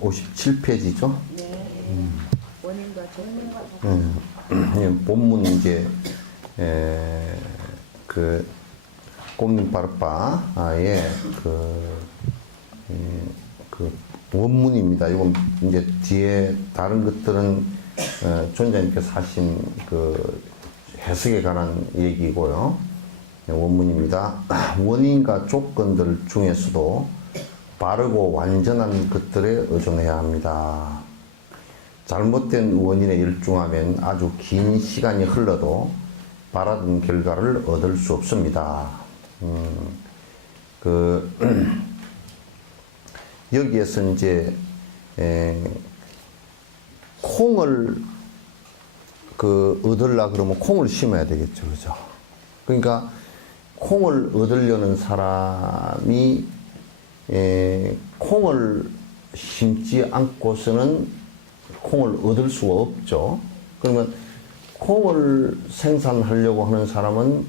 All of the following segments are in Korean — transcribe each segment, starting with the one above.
57페이지죠? 네. 원인과 조건. 예, 본문 이제, 그, 꼼님바르바의 그 원문입니다. 이건 이제 뒤에 다른 것들은, 존자님께서 하신 그 해석에 관한 얘기고요. 원문입니다. 원인과 조건들 중에서도 바르고 완전한 것들에 의존해야 합니다. 잘못된 원인에 일중하면 아주 긴 시간이 흘러도 바라던 결과를 얻을 수 없습니다. 여기에서 이제, 콩을 얻으려 그러면 콩을 심어야 되겠죠. 그죠? 그러니까 콩을 얻으려는 사람이, 콩을 심지 않고서는 콩을 얻을 수가 없죠. 그러면 콩을 생산하려고 하는 사람은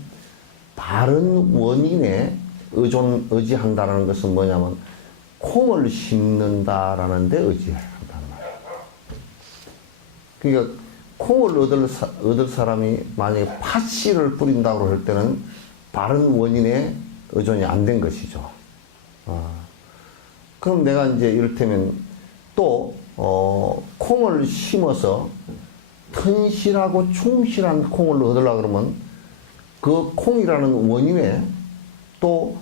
바른 원인에 의지한다는 것은 뭐냐면 콩을 심는다라는 데 의지한단 말이에요. 그러니까 콩을 얻을 사람이 만약에 팥씨를 뿌린다고 할 때는 바른 원인에 의존이 안 된 것이죠. 그럼 내가 이제 이를테면 또 콩을 심어서 튼실하고 충실한 콩을 얻으려고 그러면 그 콩이라는 원인에 또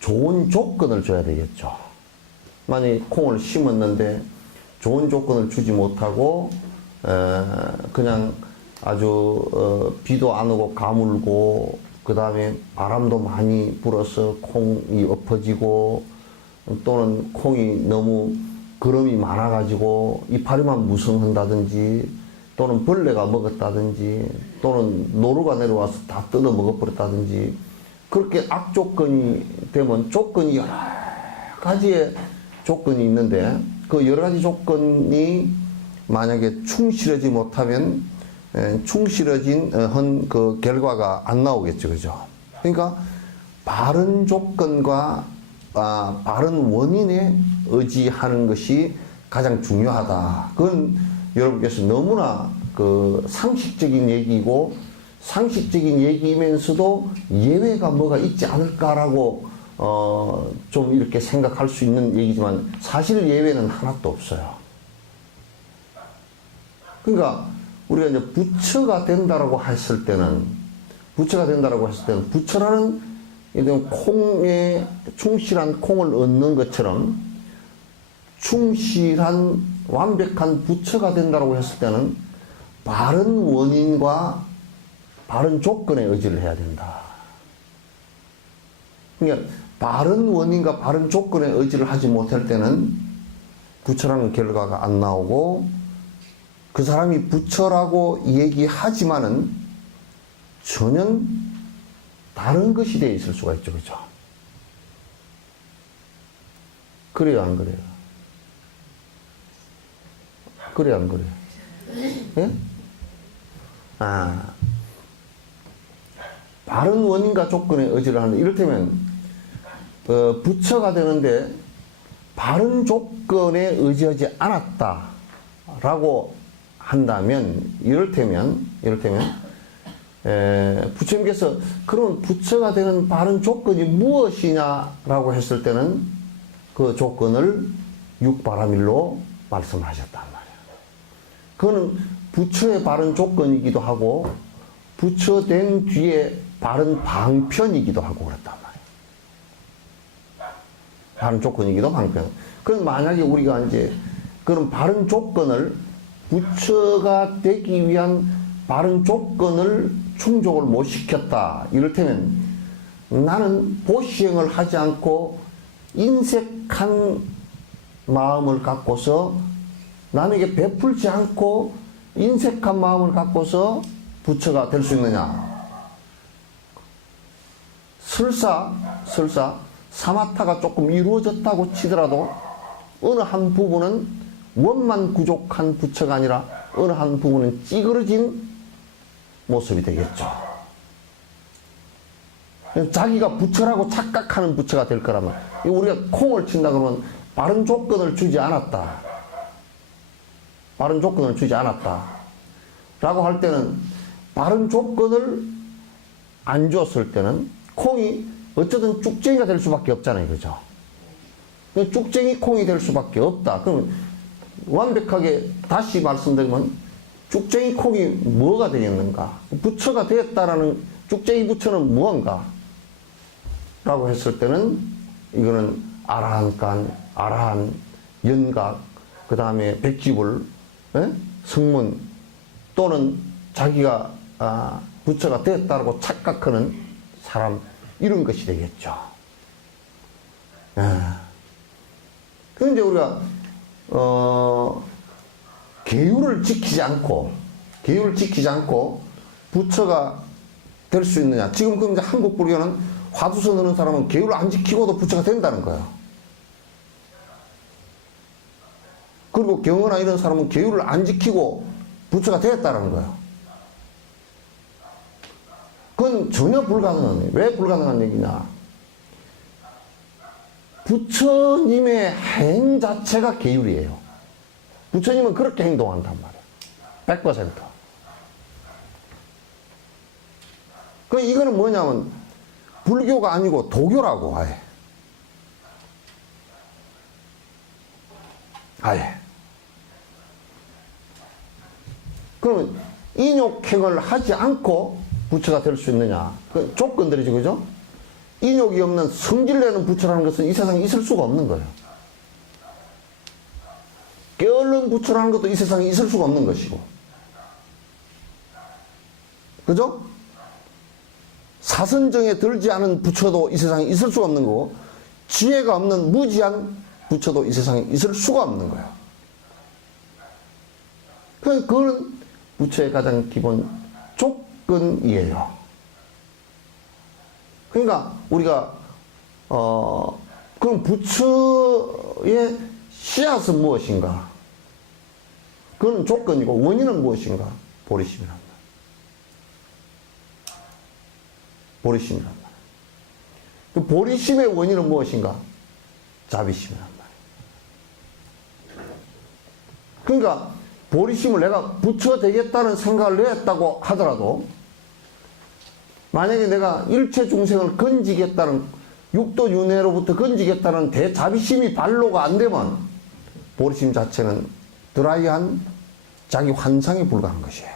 좋은 조건을 줘야 되겠죠. 만약에 콩을 심었는데 좋은 조건을 주지 못하고 그냥 아주 비도 안 오고 가물고 그 다음에 바람도 많이 불어서 콩이 엎어지고 또는 콩이 너무 거름이 많아가지고 이파리만 무성한다든지 또는 벌레가 먹었다든지 또는 노루가 내려와서 다 뜯어 먹어버렸다든지 그렇게 악조건이 되면 조건이 여러 가지의 조건이 있는데 그 여러 가지 조건이 만약에 충실하지 못하면 충실해진 그 결과가 안 나오겠죠. 그죠? 그러니까 바른 조건과 바른 원인에 의지하는 것이 가장 중요하다. 그건 여러분께서 너무나 그 상식적인 얘기고 상식적인 얘기이면서도 예외가 뭐가 있지 않을까라고 좀 이렇게 생각할 수 있는 얘기지만 사실 예외는 하나도 없어요. 그러니까 우리가 이제 부처가 된다라고 했을 때는 부처라는 이런 콩에 충실한 콩을 얻는 것처럼 충실한 완벽한 부처가 된다라고 했을 때는 바른 원인과 바른 조건에 의지를 해야 된다. 그러니까 바른 원인과 바른 조건에 의지를 하지 못할 때는 부처라는 결과가 안 나오고 그 사람이 부처라고 얘기하지만은 전혀 다른 것이 되어 있을 수가 있죠. 그죠? 그래요, 안 그래요? 그래요, 안 그래요? 예? 바른 원인과 조건에 의지를 하는, 이를테면, 부처가 되는데, 바른 조건에 의지하지 않았다라고 한다면, 이를테면, 부처님께서 그런 부처가 되는 바른 조건이 무엇이냐라고 했을 때는 그 조건을 육바라밀로 말씀하셨단 말이에요. 그거는 부처의 바른 조건이기도 하고 부처 된 뒤에 바른 방편이기도 하고 그랬단 말이에요. 바른 조건이기도 방편. 그럼 만약에 우리가 이제 그런 바른 조건을 부처가 되기 위한 바른 조건을 충족을 못 시켰다. 이를테면 나는 보시행을 하지 않고 인색한 마음을 갖고서 남에게 베풀지 않고 인색한 마음을 갖고서 부처가 될 수 있느냐. 설사 사마타가 조금 이루어졌다고 치더라도 어느 한 부분은 원만 부족한 부처가 아니라 어느 한 부분은 찌그러진 모습이 되겠죠. 자기가 부처라고 착각하는 부처가 될 거라면, 우리가 콩을 친다 그러면 바른 조건을 주지 않았다. 바른 조건을 주지 않았다 라고 할 때는, 바른 조건을 안 줬을 때는 콩이 어쨌든 쭉쟁이가 될 수밖에 없잖아요. 그죠? 쭉쟁이 콩이 될 수밖에 없다. 그러면 완벽하게 다시 말씀드리면 쭉쟁이 콩이 뭐가 되겠는가? 부처가 되었다라는, 쭉쟁이 부처는 무언가? 라고 했을 때는 이거는 아라한간, 아라한, 연각, 그 다음에 백지불, 성문, 또는 자기가 부처가 되었다고 착각하는 사람, 이런 것이 되겠죠. 그런데 우리가 계율을 지키지 않고 부처가 될 수 있느냐? 지금 그럼 이제 한국 불교는 화두선 하는 사람은 계율을 안 지키고도 부처가 된다는 거예요. 그리고 경허나 이런 사람은 계율을 안 지키고 부처가 되었다는 거예요. 그건 전혀 불가능한 얘기예요. 왜 불가능한 얘기냐? 부처님의 행 자체가 계율이에요. 부처님은 그렇게 행동한단 말이에요. 100%. 이거는 뭐냐면 불교가 아니고 도교라고, 아예. 그러면 인욕행을 하지 않고 부처가 될 수 있느냐? 그 조건들이죠, 그죠? 인욕이 없는 성질내는 부처라는 것은 이 세상에 있을 수가 없는 거예요. 게으른 부처라는 것도 이 세상에 있을 수가 없는 것이고, 그죠? 사선정에 들지 않은 부처도 이 세상에 있을 수가 없는 거고, 지혜가 없는 무지한 부처도 이 세상에 있을 수가 없는 거예요. 그건 부처의 가장 기본 조건이에요. 그러니까 우리가 그럼 부처의 씨앗은 무엇인가? 그건 조건이고, 원인은 무엇인가? 보리심이란다. 보리심이란다. 그 보리심의 원인은 무엇인가? 자비심이란 말이에요. 그러니까 보리심을 내가 부처 되겠다는 생각을 했다고 하더라도, 만약에 내가 일체 중생을 건지겠다는, 육도윤회로부터 건지겠다는 대자비심이 발로가 안 되면 보리심 자체는 드라이한 자기 환상에 불과한 것이에요.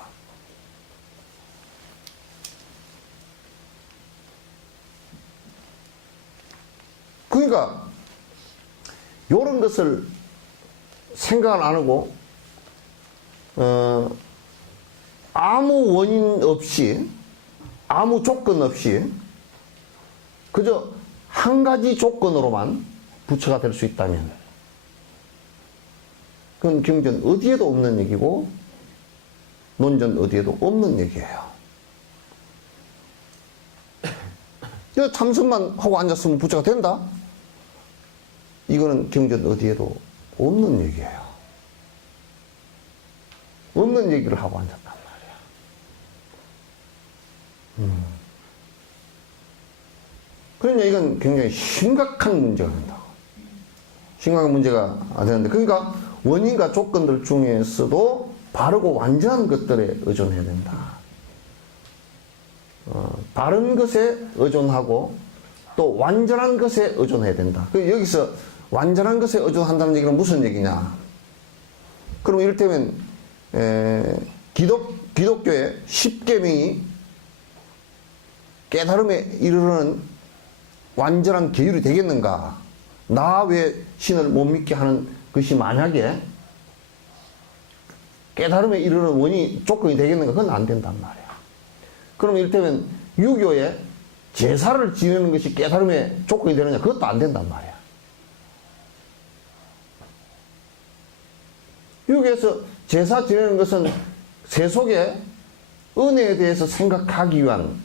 그러니까 이런 것을 생각을 안 하고 아무 원인 없이, 아무 조건 없이 그저 한 가지 조건으로만 부처가 될 수 있다면, 그건 경전 어디에도 없는 얘기고 논전 어디에도 없는 얘기예요. 참선만 하고 앉았으면 부처가 된다? 이거는 경전 어디에도 없는 얘기예요. 없는 얘기를 하고 앉았단 말이야. 그러니까 이건 굉장히 심각한 문제가 된다고. 심각한 문제가 되는데, 그러니까 원인과 조건들 중에서도 바르고 완전한 것들에 의존해야 된다. 바른 것에 의존하고 또 완전한 것에 의존해야 된다. 여기서 완전한 것에 의존한다는 얘기는 무슨 얘기냐? 그럼 이를테면 기독교의 10계명이 깨달음에 이르는 완전한 계율이 되겠는가? 나 외 신을 못 믿게 하는 것이 만약에 깨달음에 이르는 원이 조건이 되겠는가? 그건 안 된단 말이야. 그럼 이를테면 유교에 제사를 지내는 것이 깨달음의 조건이 되느냐? 그것도 안 된단 말이야. 유교에서 제사 지내는 것은 세속의 은혜에 대해서 생각하기 위한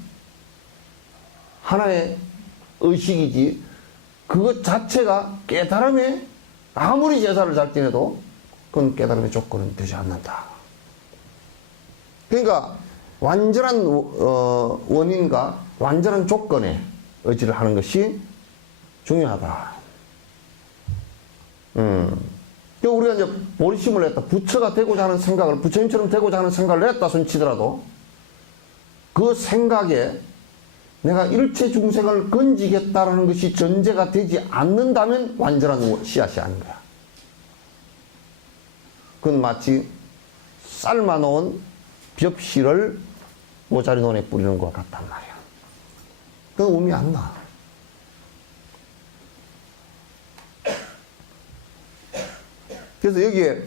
하나의 의식이지, 그것 자체가 깨달음에, 아무리 제사를 잘 지내도 그건 깨달음의 조건은 되지 않는다. 그러니까 완전한 원인과 완전한 조건에 의지를 하는 것이 중요하다. 우리가 이제 보리심을 했다. 부처가 되고자 하는 생각을, 부처님처럼 되고자 하는 생각을 했다 손치더라도 그 생각에 내가 일체 중생을 건지겠다라는 것이 전제가 되지 않는다면 완전한 씨앗이 아닌 거야. 그건 마치 삶아놓은 벽실을 모자리논에 뿌리는 것 같단 말이야. 그건 의미 안 나. 그래서 여기에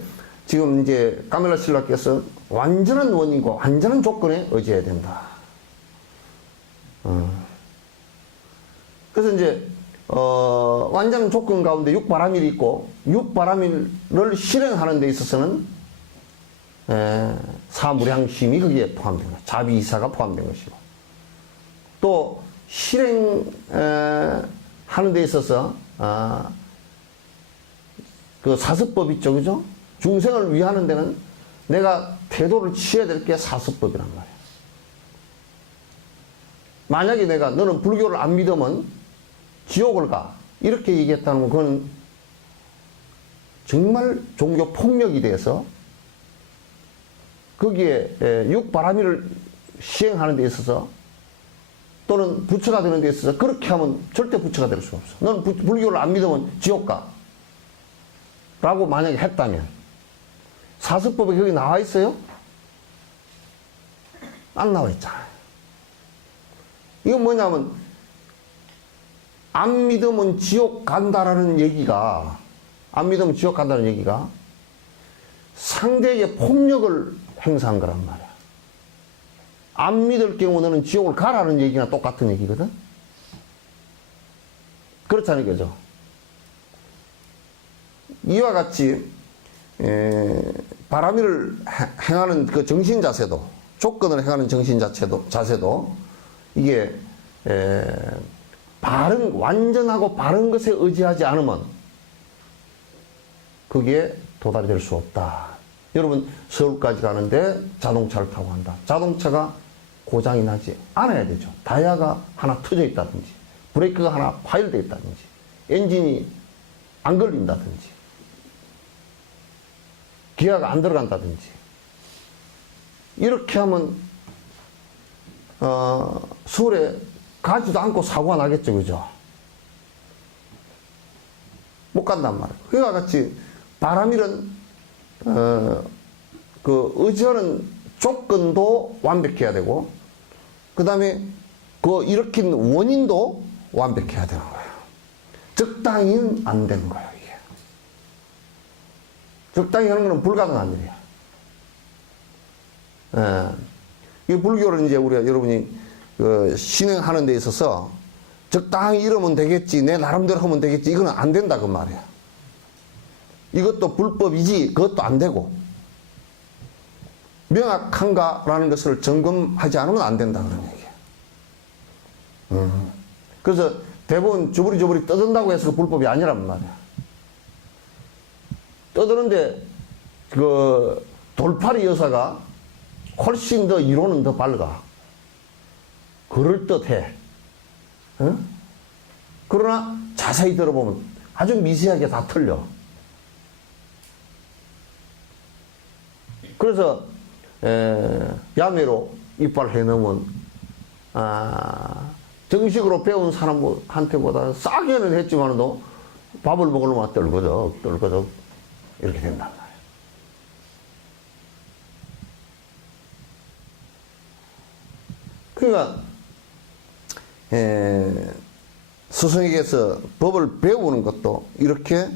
지금 이제 까멜라 신라께서 완전한 원인과 완전한 조건에 의지해야 된다. 그래서 이제 완전한 조건 가운데 육바라밀이 있고, 육바라밀을 실행하는 데 있어서는 사무량심이 거기에 포함된 거예요. 자비이사가 포함된 것이고, 또 실행하는 데 있어서 그 사습법 있죠, 그죠? 중생을 위하는 데는 내가 태도를 취해야 될 게 사습법이란 말이에요. 만약에 내가 너는 불교를 안 믿으면 지옥을 가, 이렇게 얘기했다는 건 그건 정말 종교 폭력이 돼서 거기에 육바라밀을 시행하는 데 있어서 또는 부처가 되는 데 있어서 그렇게 하면 절대 부처가 될 수 없어. 너는 불교를 안 믿으면 지옥 가 라고 만약에 했다면 사습법에 거기 나와 있어요? 안 나와 있잖아요. 이건 뭐냐면 안 믿으면 지옥 간다라는 얘기가, 안 믿으면 지옥 간다는 얘기가 상대에게 폭력을 행사한 거란 말이야. 안 믿을 경우 너는 지옥을 가라는 얘기나 똑같은 얘기거든. 그렇다는 거죠. 이와 같이 바라밀을 행하는 그 정신 자세도, 조건을 행하는 정신 자세도 이게 바른, 완전하고 바른 것에 의지하지 않으면 그게 도달이 될 수 없다. 여러분 서울까지 가는데 자동차를 타고 간다. 자동차가 고장이 나지 않아야 되죠. 타이어가 하나 터져 있다든지, 브레이크가 하나 파열되어 있다든지, 엔진이 안 걸린다든지, 기아가 안 들어간다든지, 이렇게 하면 서울에 가지도 않고 사고가 나겠죠, 그죠? 못 간단 말이에요. 그와 같이 바라밀은 그 의지하는 조건도 완벽해야 되고, 그 다음에 그 일으킨 원인도 완벽해야 되는 거예요. 적당히는 안 되는 거예요, 이게. 적당히 하는 건 불가능한 일이야. 이 불교를 이제 우리가 여러분이 신행하는 데 있어서 적당히 이러면 되겠지, 내 나름대로 하면 되겠지, 이거는 안 된다, 그 말이야. 이것도 불법이지, 그것도 안 되고, 명확한가라는 것을 점검하지 않으면 안 된다, 그런 얘기야. 그래서 대부분 주부리 떠든다고 해서 그 불법이 아니란 말이야. 떠드는데 그 돌팔이 여사가 훨씬 더 이론은 더 밝아. 그럴듯해. 그러나 자세히 들어보면 아주 미세하게 다 틀려. 그래서 야매로 이빨 해놓으면 정식으로 배운 사람한테보다 싸게는 했지만도 밥을 먹으려면 떨거적 이렇게 된단 말이에요. 그러니까 스승에게서 법을 배우는 것도 이렇게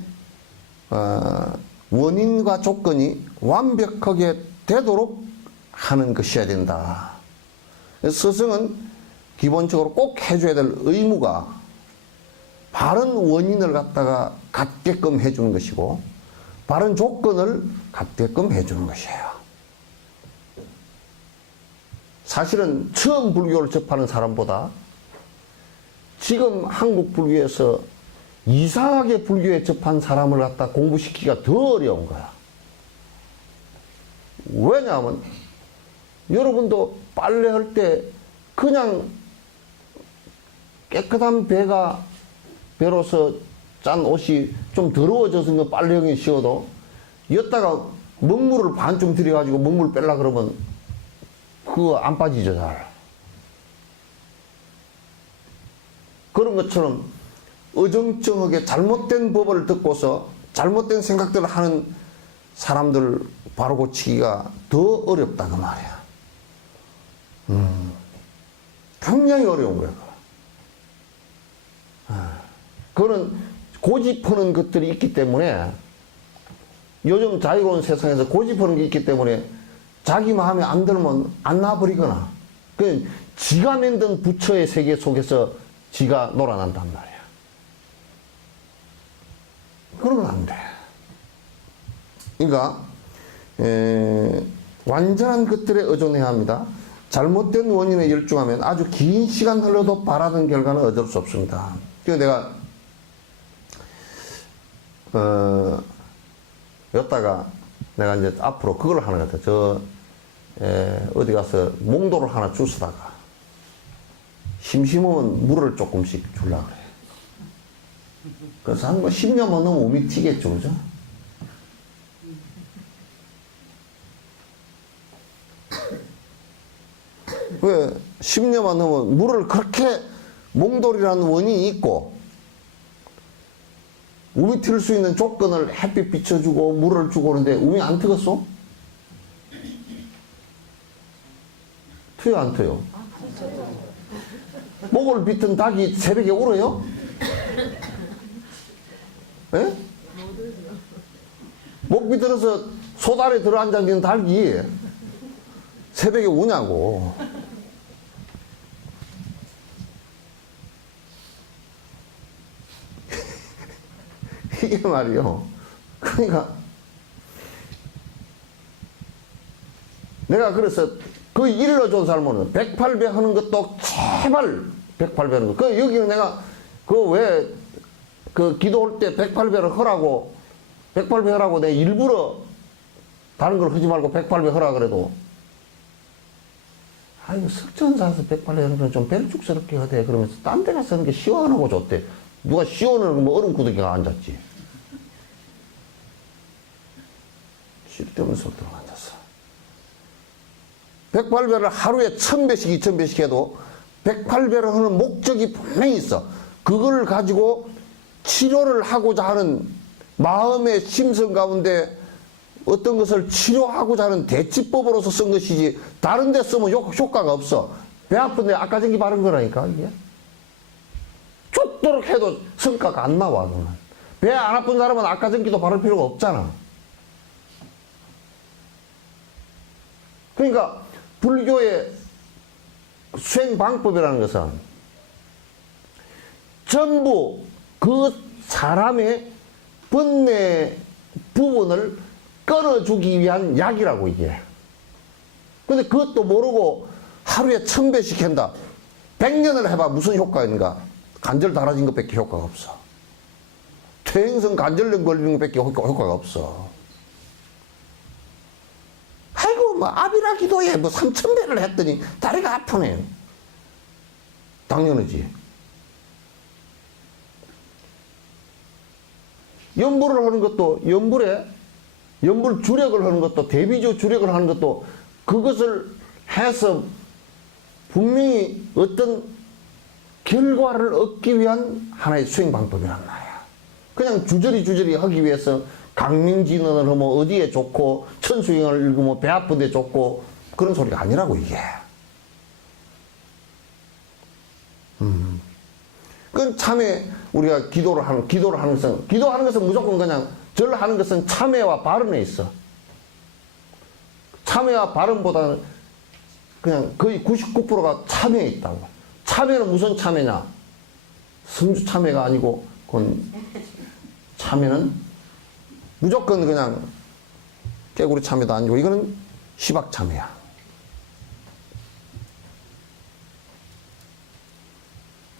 원인과 조건이 완벽하게 되도록 하는 것이어야 된다. 스승은 기본적으로 꼭 해줘야 될 의무가 바른 원인을 갖게끔 해주는 것이고, 바른 조건을 갖게끔 해주는 것이에요. 사실은 처음 불교를 접하는 사람보다 지금 한국 불교에서 이상하게 불교에 접한 사람을 갖다 공부시키기가 더 어려운 거야. 왜냐하면 여러분도 빨래할 때 그냥 깨끗한 배로서 짠 옷이 좀 더러워져서 빨래형이 씌워도 였다가 먹물을 반쯤 들여가지고 먹물 뺄라 그러면 그거 안 빠지죠, 잘. 그런 것처럼 어정쩡하게 잘못된 법을 듣고서 잘못된 생각들을 하는 사람들 바로 고치기가 더 어렵다 그 말이야. 굉장히 어려운 거야. 그거는 고집하는 것들이 있기 때문에 요즘 자유로운 세상에서 고집하는 게 있기 때문에 자기 마음에 안 들면 안 놔버리거나 그 지가 만든 부처의 세계 속에서 지가 놀아난단 말이야. 그러면 안 돼. 그러니까 완전한 것들에 의존해야 합니다. 잘못된 원인에 열중하면 아주 긴 시간 흘러도 바라던 결과는 얻을 수 없습니다. 그래서 내가 여기다가 내가 이제 앞으로 그걸 하는 것 같아. 어디 가서 몽도를 하나 주스다가 심심하면 물을 조금씩 주려고 그래. 그래서 한 10년만 넘으면 몸이 튀겠죠, 그죠? 왜 10년만 넘으면 물을 그렇게 몽돌이라는 원인이 있고 우미 틀 수 있는 조건을 햇빛 비춰주고 물을 주고 그러는데 우미 안 트겠어? 트요 안 트요? 목을 비튼 닭이 새벽에 울어요? 예? 목 비틀어서 소달에 들어앉아 있는 닭이 새벽에 우냐고. 이게 말이요. 그러니까 내가 그래서 그 일러준 사람은 108배 하는 것도 제발 108배 하는 거. 그 여기는 내가 그 왜 그 기도할 때 108배를 하라고 108배 하라고 내 일부러 다른 걸 하지 말고 108배 하라 그래도 아이고 석전사에서 108배 하는 건 좀 벨죽스럽게 하대 그러면서 딴 데 가서 하는 게 시원하고 좋대. 누가 시원하는 뭐 얼음 구덩이가 앉았지. 쓸데없는 소리 들어 앉았어. 108배를 하루에 1000배씩 2000배씩 해도 108배를 하는 목적이 분명히 있어. 그걸 가지고 치료를 하고자 하는 마음의 심성 가운데 어떤 것을 치료하고자 하는 대치법으로서 쓴 것이지 다른 데 쓰면 효과가 없어. 배 아픈데 아까전기 바른 거라니까 이게. 죽도록 해도 성과가 안 나와. 배 안 아픈 사람은 아까전기도 바를 필요가 없잖아. 그러니까 불교의 수행 방법이라는 것은 전부 그 사람의 번뇌 부분을 끊어주기 위한 약이라고 이게. 근데 그것도 모르고 하루에 1000배씩 한다. 100년을 해봐 무슨 효과가 있는가? 관절 달아진 것밖에 효과가 없어. 퇴행성 관절염 걸리는 것밖에 효과가 없어. 아이고 뭐 아비라 기도에 뭐 3000배를 했더니 다리가 아프네. 당연하지. 연불을 하는 것도 연불 주력을 하는 것도 대비조 주력을 하는 것도 그것을 해서 분명히 어떤 결과를 얻기 위한 하나의 수행 방법이란 말이야. 그냥 주저리 하기 위해서 강명진언을 하면 어디에 좋고 천수행을 읽으면 배 아픈데 좋고 그런 소리가 아니라고 이게. 그건 참회 우리가 기도를 하는 것은 무조건 그냥 절하는 것은 참회와 발언에 있어. 참회와 발언보다는 그냥 거의 99%가 참회에 있다고. 참회는 무슨 참회냐? 성주 참회가 아니고 그건 참회는 무조건 그냥 깨구리 참회도 아니고 이거는 시박 참회야.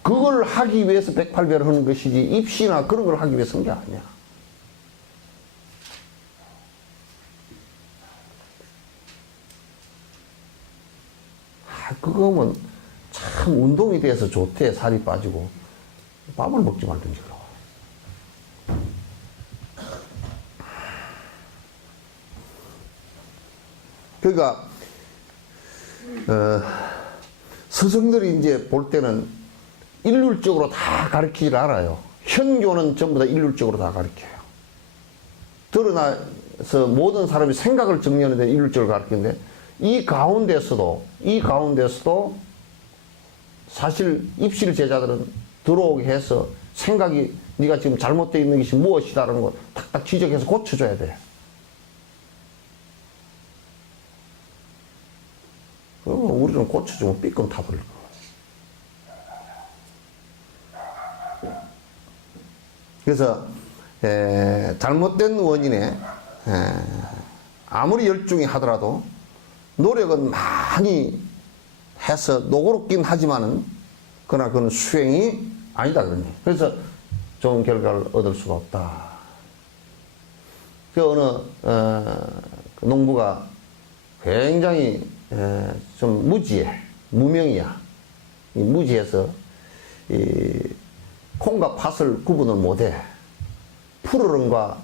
그걸 하기 위해서 108배를 하는 것이지 입시나 그런 걸 하기 위해서 한 게 아니야. 그거면 참 운동이 돼서 좋대. 살이 빠지고 밥을 먹지 말든지 그러고. 그러니까 스승들이 이제 볼 때는 일률적으로 다 가르치질 않아요. 현교는 전부 다 일률적으로 다 가르쳐요. 드러나서 모든 사람이 생각을 정리하는데 일률적으로 가르치는데 이 가운데서도 사실 입실 제자들은 들어오게 해서 생각이 네가 지금 잘못되어 있는 것이 무엇이다라는 거 탁탁 지적해서 고쳐줘야 돼. 그러면 우리는 고쳐주면 삐끔 타버릴 거야. 그래서 잘못된 원인에 아무리 열중히 하더라도 노력은 많이 해서 노고롭긴 하지만은 그러나 그건 수행이 아니다 그러니. 그래서 좋은 결과를 얻을 수가 없다. 그 어느 그 농부가 굉장히 좀 무명이야. 이 무지해서 이 콩과 팥을 구분을 못해. 푸르름과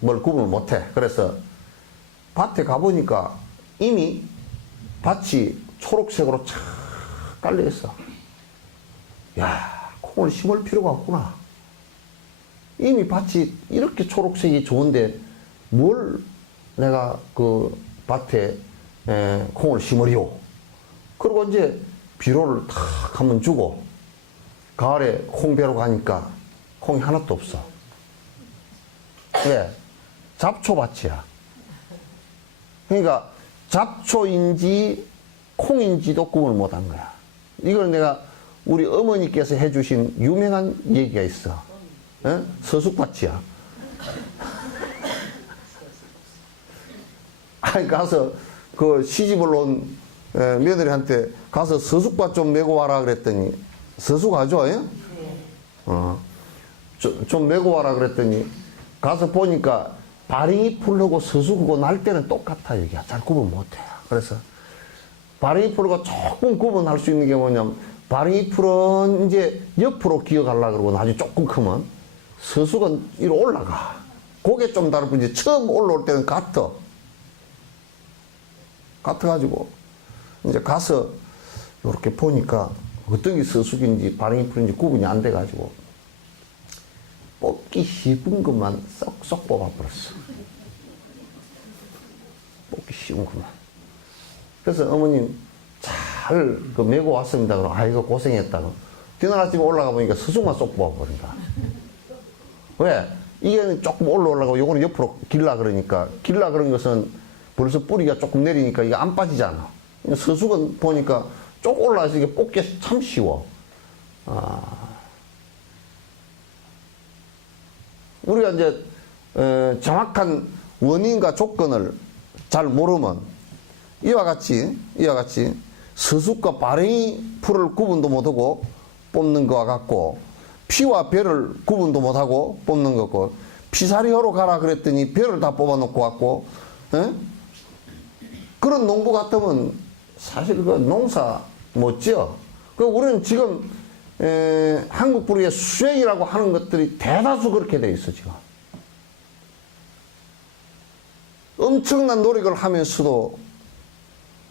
뭘 구분을 못해. 그래서 밭에 가보니까 이미 밭이 초록색으로 착 깔려있어. 야, 콩을 심을 필요가 없구나. 이미 밭이 이렇게 초록색이 좋은데 뭘 내가 그 밭에 콩을 심으리오. 그리고 이제 비료를 탁 한번 주고 가을에 콩배로 가니까 콩이 하나도 없어. 왜? 잡초밭이야. 그러니까 잡초인지 콩인지도 구분을 못한 거야. 이걸 내가 우리 어머니께서 해주신 유명한 얘기가 있어. 서숙밭이야. 아니 가서 그 시집을 온 며느리한테 가서 서숙밭 좀 메고 와라 그랬더니 서숙하죠? 예? 좀 메고 와라 그랬더니 가서 보니까 바링이 풀하고 서숙하고 날 때는 똑같아. 여기야. 잘 구분 못해. 그래서 바링이 풀하고 조금 구분할 수 있는 게 뭐냐면 바링이 풀은 이제 옆으로 기어가려고 그러고 나중에 조금 크면 서숙은 위로 올라가. 그게 좀 다를 뿐이지 처음 올라올 때는 같아가지고 이제 가서 이렇게 보니까 어떤 게 서숙인지 바링이 풀인지 구분이 안 돼가지고 뽑기 쉬운 것만 쏙쏙 뽑아버렸어. 뽑기 쉬운 것만. 그래서 어머님 잘 그 메고 왔습니다. 그럼 아이고 고생했다고. 뒤날 아침에 올라가 보니까 서숙만 쏙 뽑아버린 거야. 왜? 이게 조금 올라오려고 요거는 옆으로 길라 그러니까 길라 그런 것은 벌써 뿌리가 조금 내리니까 이게 안 빠지잖아. 서숙은 보니까 쭉 올라와서 이게 뽑기 참 쉬워. 우리가 이제 정확한 원인과 조건을 잘 모르면 이와 같이 서숙과 바랭이 풀을 구분도 못하고 뽑는 것과 같고 피와 별을 구분도 못하고 뽑는 것 같고 피사리호로 가라 그랬더니 별을 다 뽑아놓고 왔고 그런 농부 같으면 사실 그 농사 못 지어. 그 우리는 지금 한국 분위기에 수행이라고 하는 것들이 대다수 그렇게 돼 있어 지금. 엄청난 노력을 하면서도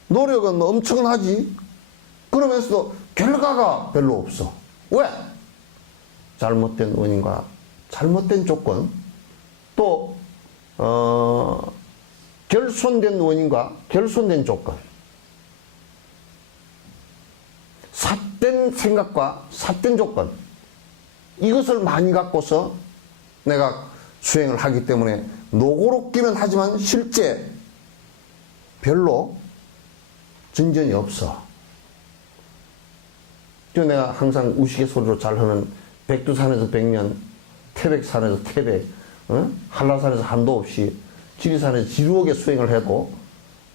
노력은 엄청나지. 그러면서도 결과가 별로 없어. 왜? 잘못된 원인과 잘못된 조건 또 결손된 원인과 결손된 조건 삿된 생각과 삿된 조건 이것을 많이 갖고서 내가 수행을 하기 때문에 노고롭기는 하지만 실제 별로 진전이 없어. 그래서 내가 항상 우스갯소리로 잘 하는 백두산에서 백년, 태백산에서 태백, 한라산에서 한도 없이 지리산에서 지루하게 수행을 해도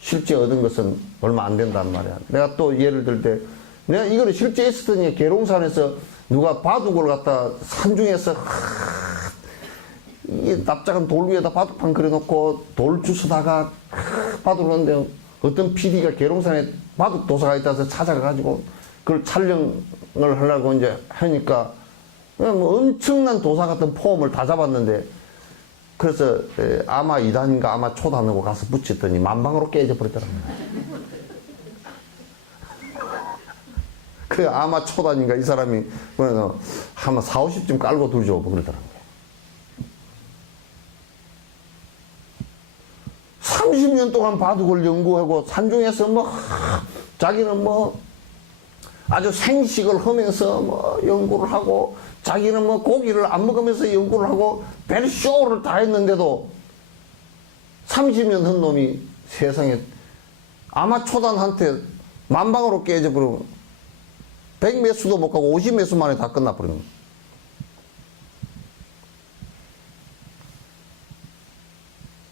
실제 얻은 것은 얼마 안 된단 말이야. 내가 또 예를 들 때 내가 이거를 실제 있었더니 계룡산에서 누가 바둑을 갖다 산중에서 이 납작한 돌 위에다 바둑판 그려놓고 돌 주스다가 바둑을 하는데 어떤 PD가 계룡산에 바둑 도사가 있다서 찾아가가지고 그걸 촬영을 하려고 이제 하니까 그냥 뭐 엄청난 도사 같은 폼을 다 잡았는데 그래서 아마 2단인가 아마 초단하고 가서 붙였더니 만방으로 깨져 버렸더라고요. 그래 아마 초단인가 이 사람이 한번 4, 50쯤 깔고 들죠 그러더라고요. 30년 동안 바둑을 연구하고 산중에서 뭐 자기는 뭐 아주 생식을 하면서 뭐 연구를 하고 자기는 뭐 고기를 안 먹으면서 연구를 하고 별쇼를 다 했는데도 30년 한 놈이 세상에 아마초단한테 만방으로 깨져버리고 100매수도 못 가고 50매수 만에 다 끝나버리는 거예요.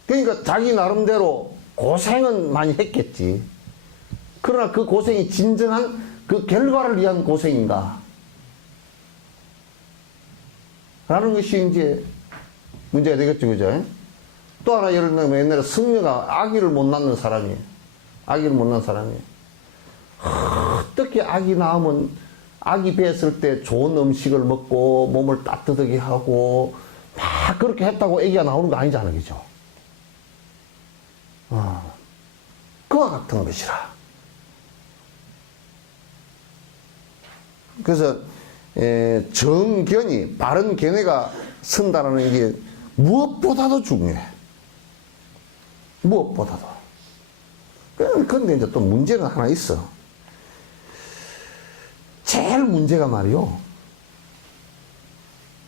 그러니까 자기 나름대로 고생은 많이 했겠지. 그러나 그 고생이 진정한 그 결과를 위한 고생인가? 라는 것이 이제 문제가 되겠죠, 그죠? 또 하나 예를 들면 옛날에 승려가 아기를 못 낳는 사람이에요. 아기를 못 낳는 사람이에요. 어떻게 아기 낳으면 아기 뱃을 때 좋은 음식을 먹고 몸을 따뜻하게 하고 막 그렇게 했다고 아기가 나오는 거 아니잖아요, 그죠? 그와 같은 것이라. 그래서 정견이 바른 견해가 선다라는 게 무엇보다도 중요해. 무엇보다도. 그런데 이제 또 문제는 하나 있어. 제일 문제가 말이요.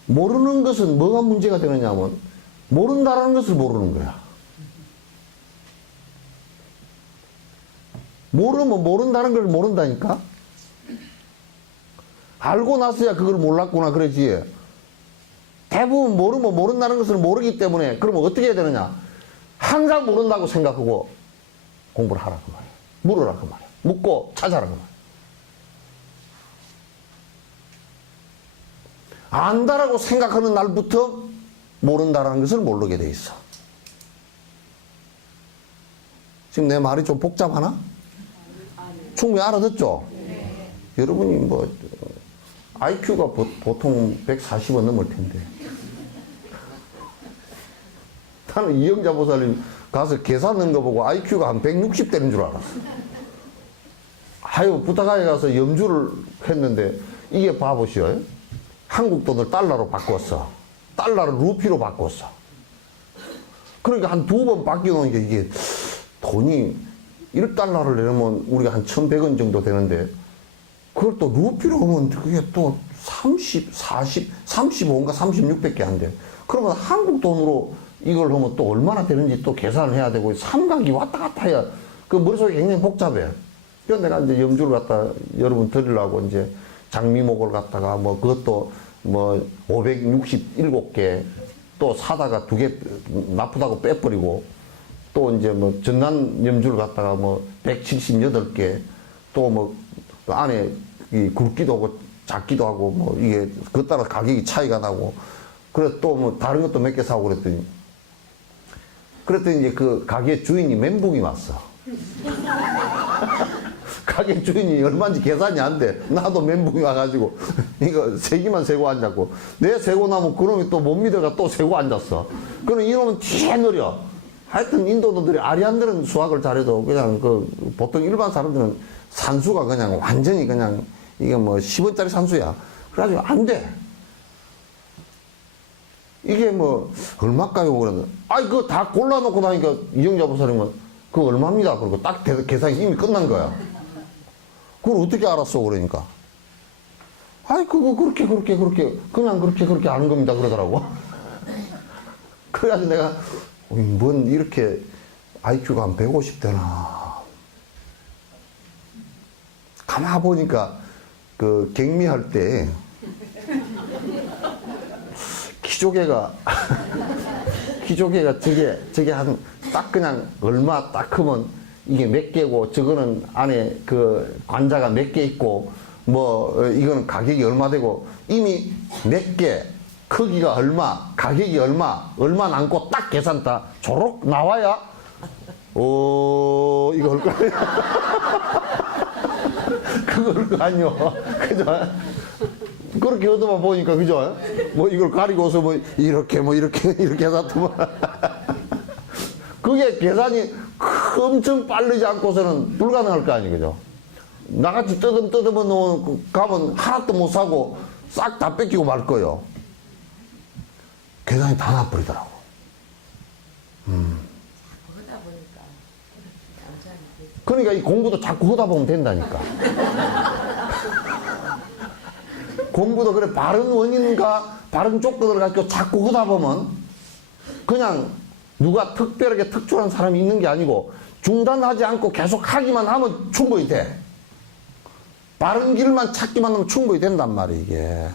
모르는 것은 뭐가 문제가 되느냐면 모른다라는 것을 모르는 거야. 모르면 모른다는 걸 모른다니까. 알고 나서야 그걸 몰랐구나 그러지. 대부분 모르면 모른다는 것을 모르기 때문에 그러면 어떻게 해야 되느냐. 항상 모른다고 생각하고 공부를 하라 그 말이야. 물으라 그 말이야. 묻고 찾아라 그 말이야. 안다라고 생각하는 날부터 모른다라는 것을 모르게 돼 있어. 지금 내 말이 좀 복잡하나? 충분히 알아듣죠? 네. 여러분이 뭐 IQ가 보통 140은 넘을 텐데 나는 이영자 보살님 가서 계산하는 거 보고 IQ가 한 160 되는 줄 알았어. 아유 부탁하에 가서 염주를 했는데 이게 봐보시오. 한국 돈을 달러로 바꿨어. 달러를 루피로 바꿨어. 그러니까 한 2번 바뀌어놓은 게 이게 돈이 1달러를 내려면 우리가 한 1,100원 정도 되는데 그걸 또 루피로 하면 그게 또 30, 40, 35인가 36밖에 안 돼. 그러면 한국 돈으로 이걸 하면 또 얼마나 되는지 또 계산을 해야 되고 삼각이 왔다 갔다 해야 그 머릿속이 굉장히 복잡해. 그래서 내가 이제 염주를 갖다 여러분 드리려고 이제 장미목을 갖다가 뭐 그것도 뭐 567개 또 사다가 2개 나쁘다고 빼버리고 또 이제 뭐 전남 염주를 갖다가 뭐 178개 또 뭐 안에 이 굵기도 하고 작기도 하고 뭐 이게 그것 따라 가격이 차이가 나고 그래 또 뭐 다른 것도 몇 개 사고 그랬더니 이제 그 가게 주인이 멘붕이 왔어. 가게 주인이 얼마인지 계산이 안 돼. 나도 멘붕이 와가지고 이거 세기만 세고 앉았고 내 세고 나면 그놈이 또 못 믿어가 또 세고 앉았어. 그럼 이놈은 뒤에 느려. 하여튼 인도도들이 아리안들은 수학을 잘해도 그냥 그 보통 일반 사람들은 산수가 그냥 완전히 그냥 이게 뭐 10원짜리 산수야. 그래가지고 안 돼. 이게 뭐 얼마까요? 그러는데 아이 그거 다 골라놓고 나니까 이영자 보살님은 그거 얼마입니다. 그러고 딱 계산이 이미 끝난 거야. 그걸 어떻게 알았어? 그러니까 아이 그거 그렇게 그냥 그렇게 하는 겁니다. 그러더라고. 그래가지고 내가 뭔 이렇게 IQ가 한 150 되나. 가만 보니까 그 격리할 때 기조개가 저게 한 딱 그냥 얼마 딱 크면 이게 몇 개고 저거는 안에 그 관자가 몇 개 있고 뭐 이거는 가격이 얼마 되고 이미 몇 개 크기가 얼마 가격이 얼마 남고 딱 계산 다 조록 나와야 이거 할 거 아니야. 그거 할 거 아니요. 그죠? 그렇게 얻어봐 보니까, 그죠? 뭐 이걸 가리고서 뭐 이렇게 이렇게 해서 그게 계산이 엄청 빠르지 않고서는 불가능할 거 아니에요, 그죠? 나같이 뜯어봐 놓고 가면 하나도 못 사고 싹 다 뺏기고 말 거예요. 계산이 다 나버리더라고. 그러다 보니까 남자는 그러니까 이 공부도 자꾸 하다 보면 된다니까. 공부도 그래, 바른 원인과 바른 조건을 가지고 자꾸 하다 보면 그냥 누가 특별하게 특출한 사람이 있는 게 아니고 중단하지 않고 계속 하기만 하면 충분히 돼. 바른 길만 찾기만 하면 충분히 된단 말이에요, 이게.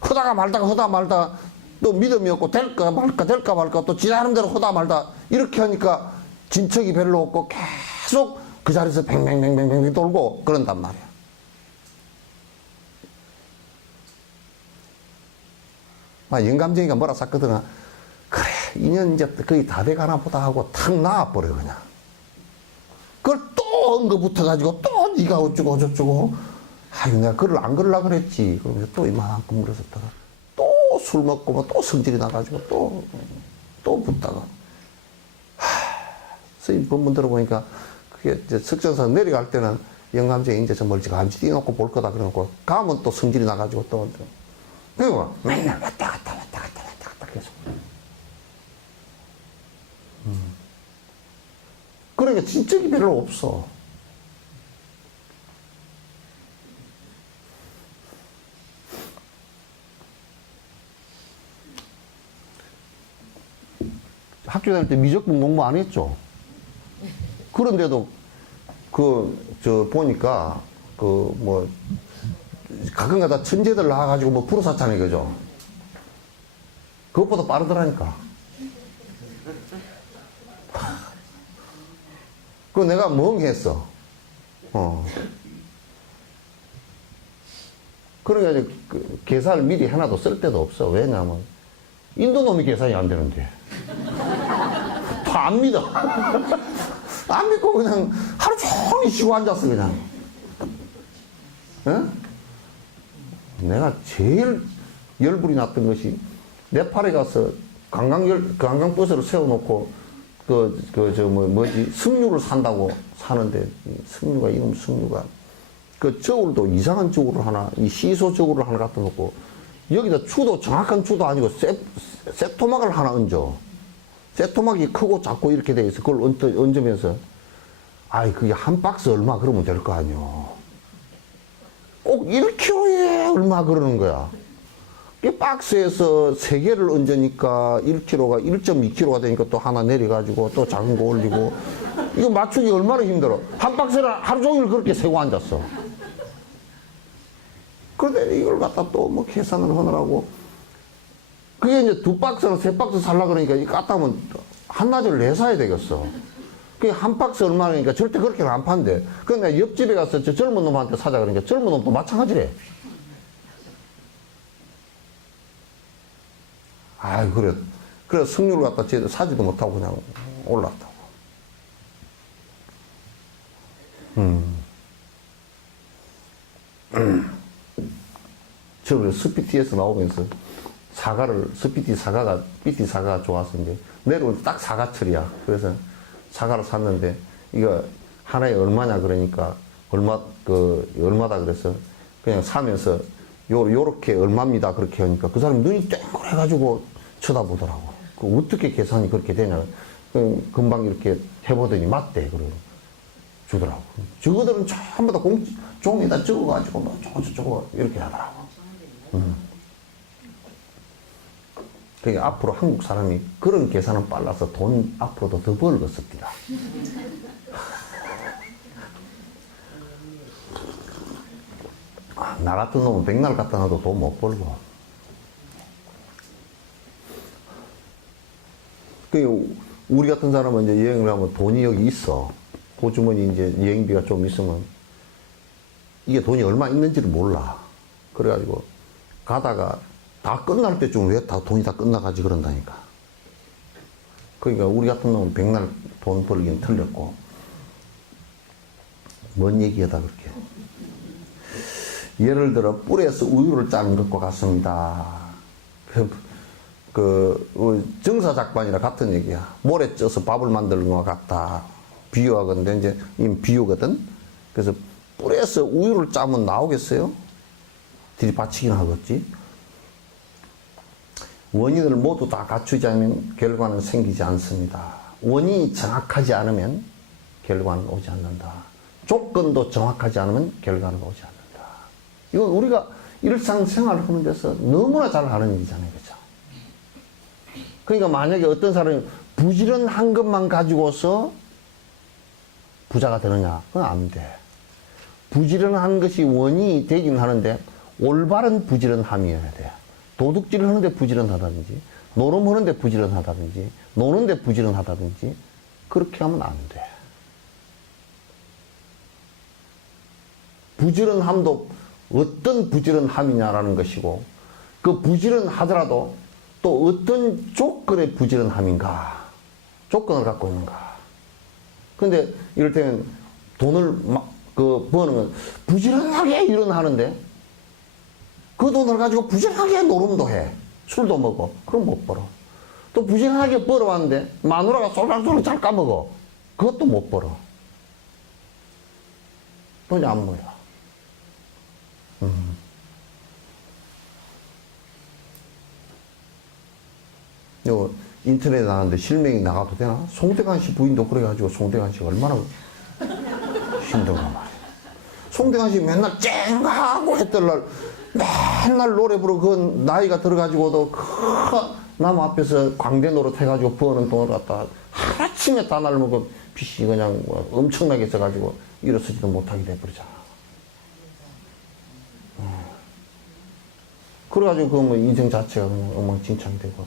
하다가 말다가 또 믿음이 없고 될까 말까 또 지나는 대로 하다 말다 이렇게 하니까 진척이 별로 없고 계속 그 자리에서 뱅뱅뱅뱅뱅 돌고 그런단 말이야. 영감쟁이가 뭐라 썼거든. 그래, 2년 이제 거의 다 돼가나 보다 하고 탁 나와버려, 그냥. 그걸 또 언거 붙어가지고 또 네가 어쩌고 저쩌고. 아유, 내가 글을 안 걸으려고 그랬지. 그러면서 또 이만큼 물어섰다가 또 술 먹고 뭐 또 성질이 나가지고 또 붙다가. 선생님 본문 들어보니까 그게 이제 석전사 내려갈 때는 영감쟁이 이제 저 멀찌감치 뛰놓고 볼 거다 그러고 가면 또 성질이 나가지고 또. 그리고 맨날 왔다 갔다 계속. 그러니까 진적이 별로 없어. 학교 다닐 때 미적분 공부 안 했죠? 그런데도 보니까 가끔가다 천재들 나와가지고 뭐 불어샀잖아요, 그죠? 그것보다 빠르더라니까. 그 내가 멍했어. 그러니까 이제 계산을 미리 해놔도 쓸 데도 없어. 왜냐하면 인도 놈이 계산이 안 되는데. 다 안 믿어. 안 믿고 그냥 하루 종일 쉬고 앉았어, 그냥. 응? 내가 제일 열불이 났던 것이 네팔에 가서 관광버스를 세워놓고 석류를 산다고 사는데 이놈 석류가 그 저울도 이상한 저울을 하나, 이 시소 저울을 하나 갖다 놓고 여기다 정확한 주도 아니고 쇠토막을 하나 얹어. 쇠토막이 크고 작고 이렇게 돼 있어. 그걸 얹으면서 그게 한 박스 얼마 그러면 될 거 아니요. 꼭 1kg에 얼마 그러는 거야. 이 박스에서 3개를 얹으니까 1kg가 1.2kg가 되니까 또 하나 내려가지고 또 작은 거 올리고 이거 맞추기 얼마나 힘들어. 한 박스를 하루 종일 그렇게 세고 앉았어. 그런데 이걸 갖다 또 뭐 계산을 하느라고 그게 이제 2박스나 3박스 살라 그러니까 이 까따면 한나절 내 사야 되겠어. 그게 한 박스 얼마니까 절대 그렇게는 안 판대. 그런데 내가 옆집에 가서 저 젊은 놈한테 사자 그러니까 젊은 놈도 마찬가지래. 그래 석류를 갖다 제대로 사지도 못하고 그냥 올랐다고. 저 스피티에서 나오면서 스피티 사과가 좋아서 이제 내려올 딱 사과철이야. 그래서 사과를 샀는데 이거 하나에 얼마냐 그러니까 얼마다 그래서 그냥 사면서 요렇게 얼마입니다 그렇게 하니까 그 사람이 눈이 땡그래가지고 쳐다보더라고. 어떻게 계산이 그렇게 되냐. 금방 이렇게 해보더니 맞대 그러고 주더라고. 저거들은 전부 다 종이에다 적어가지고 뭐 저거 이렇게 하더라고. 그러니까 앞으로 한국 사람이 그런 계산은 빨라서 돈 앞으로도 더 벌겠습니다. 나 같은 놈은 백날 갖다 놔도 돈 못 벌고. 우리 같은 사람은 이제 여행을 하면 돈이 여기 있어. 호주머니 이제 여행비가 좀 있으면 이게 돈이 얼마 있는지를 몰라. 그래가지고 가다가 다 끝날 때쯤 왜 다 돈이 다 끝나가지 그런다니까. 그러니까 우리 같은 놈은 백날 돈 벌기는 틀렸고. 뭔 얘기하다 그렇게. 예를 들어 뿔에서 우유를 짜는 것과 같습니다. 정사작반이랑 같은 얘기야. 모래 쪄서 밥을 만드는 것과 같다. 비유하건데 이제 비유거든. 그래서 뿔에서 우유를 짜면 나오겠어요? 들이받치긴 하겠지. 원인을 모두 다 갖추지 않으면 결과는 생기지 않습니다. 원인이 정확하지 않으면 결과는 오지 않는다. 조건도 정확하지 않으면 결과는 오지 않는다. 이건 우리가 일상생활을 하는 데서 너무나 잘 하는 일이잖아요. 그죠? 그러니까 만약에 어떤 사람이 부지런한 것만 가지고서 부자가 되느냐? 그건 안 돼. 부지런한 것이 원인이 되긴 하는데 올바른 부지런함이어야 돼. 도둑질을 하는데 부지런하다든지, 노름하는데 부지런하다든지, 노는데 부지런하다든지, 그렇게 하면 안 돼. 부지런함도 어떤 부지런함이냐라는 것이고, 그 부지런하더라도 또 어떤 조건의 부지런함인가, 조건을 갖고 있는가. 근데 이럴 때는 돈을 버는 건 부지런하게 일은 하는데, 그 돈을 가지고 부지런하게 노름도 해. 술도 먹어. 그럼 못 벌어. 또 부지런하게 벌어왔는데 마누라가 쏠랑쏠랑 잘 까먹어. 그것도 못 벌어. 돈이 안 모여. 이거 인터넷에 나가는데 실명이 나가도 되나? 송대관 씨 부인도 그래가지고 송대관 씨가 얼마나 힘든가 말이야. 송대관 씨 맨날 쨍하고 했던 날 맨날 노래 부르고 그 나이가 들어가지고도 그 나무 앞에서 광대 노릇 해가지고 버는 돈을 갖다 하루아침에 다 날먹고 빚이 그냥 엄청나게 있어가지고 일어서지도 못하게 돼버리잖아. 그래가지고 그 뭐 인생 자체가 그냥 엉망진창이 되고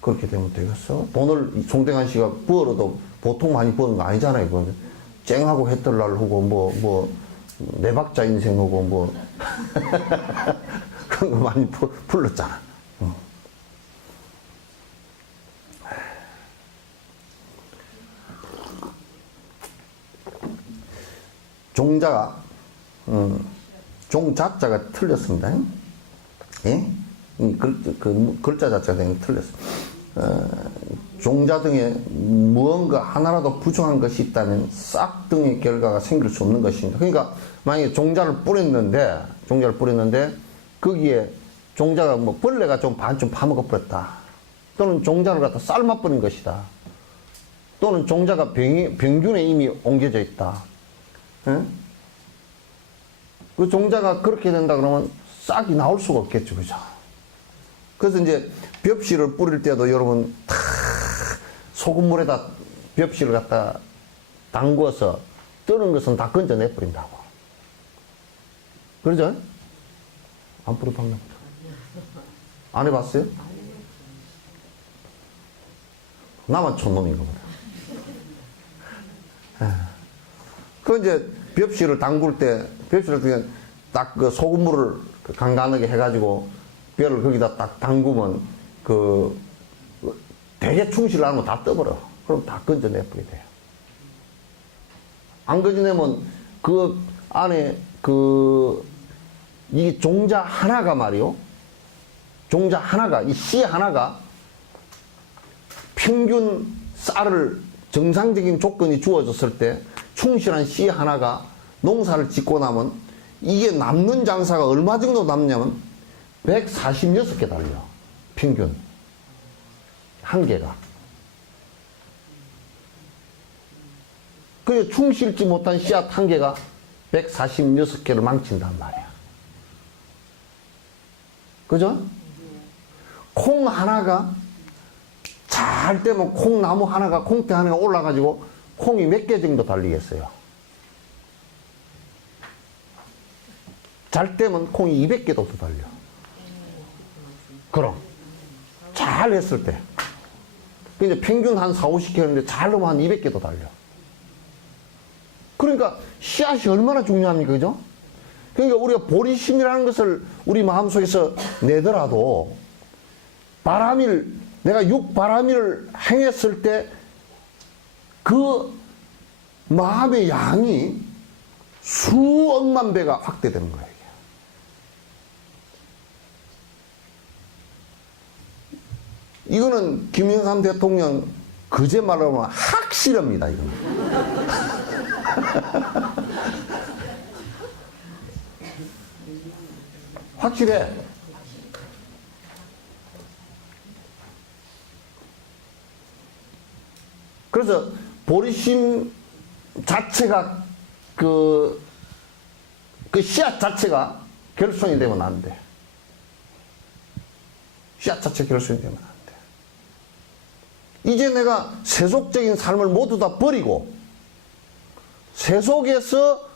그렇게 되면 되겠어? 돈을 송대관 씨가 벌어도 보통 많이 버는 거 아니잖아요. 그건 쨍하고 했던 날 하고 네 박자 인생하고 그런 거 많이 불렀잖아. 종자가 종자자가 틀렸습니다. 예? 그 글자 자체가 틀렸어. 종자 등에 무언가 하나라도 부정한 것이 있다면 싹등의 결과가 생길 수 없는 것입니다. 그러니까 만약에 종자를 뿌렸는데 거기에 종자가 벌레가 좀 반쯤 파먹어 버렸다. 또는 종자를 갖다 삶아 버린 것이다. 또는 종자가 병균에 이미 옮겨져 있다. 예? 그 종자가 그렇게 된다 그러면 싹이 나올 수가 없겠죠. 그죠? 그래서 이제 벽실을 뿌릴 때도 여러분 탁 소금물에다 벽실을 갖다 담궈서 뜨는 것은 다 건져내 버린다고. 그러죠? 안 뿌려봤나 보다. 안 해봤어요? 나만 촌놈인가 보다. 그 이제 벽실을 담글 때 벽실을 그냥 딱 그 소금물을 간간하게 해가지고 뼈를 거기다 딱 담그면 되게 충실을 하면 다 떠버려. 그럼 다 건져내버리게 돼요. 안 건져내면 그 안에 이 종자 하나가 말이요. 종자 하나가, 이 씨 하나가 평균 쌀을 정상적인 조건이 주어졌을 때 충실한 씨 하나가 농사를 짓고 나면 이게 남는 장사가 얼마 정도 남냐면 146개 달려. 평균. 한 개가. 그게 충실지 못한 씨앗 한 개가 146개를 망친단 말이야. 그죠? 콩 하나가 잘 되면 콩나무 하나가 콩대 하나가 올라가지고 콩이 몇 개 정도 달리겠어요? 잘 되면 콩이 200개도 더 달려. 그럼 잘 했을 때 이제 평균 한 4, 50개 하는데 잘 넣으면 한 200개도 달려. 그러니까 씨앗이 얼마나 중요합니까? 그죠? 그러니까 우리가 보리심이라는 것을 우리 마음속에서 내더라도 내가 육바라밀을 행했을 때 그 마음의 양이 수억만 배가 확대되는 거예요. 이거는 김영삼 대통령 거짓말로 하면 확실합니다, 이거는. 확실해. 그래서 보리심 자체가 그 씨앗 자체가 결손이 되면 안 돼. 씨앗 자체 결손이 되면 안 돼. 이제 내가 세속적인 삶을 모두 다 버리고 세속에서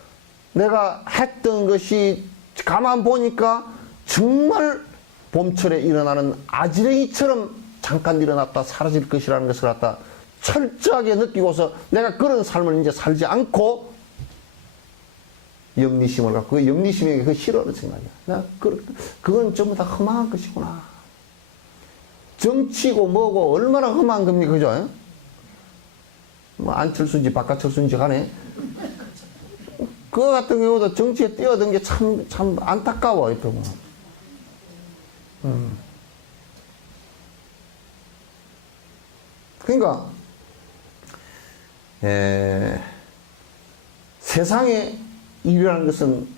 내가 했던 것이 가만 보니까 정말 봄철에 일어나는 아지랭이처럼 잠깐 일어났다 사라질 것이라는 것을 갖다 철저하게 느끼고서 내가 그런 삶을 이제 살지 않고 영리심을 갖고 그 영리심에게 그 싫어하는 생각이야. 그건 전부 다 험한 것이구나. 정치고 뭐고 얼마나 험한 겁니까, 그죠? 뭐 안철수인지 바깥철수인지 간에 그거 같은 경우도 정치에 뛰어든 게 참 안타까워, 이 부분. 그러니까 세상에 일이라는 것은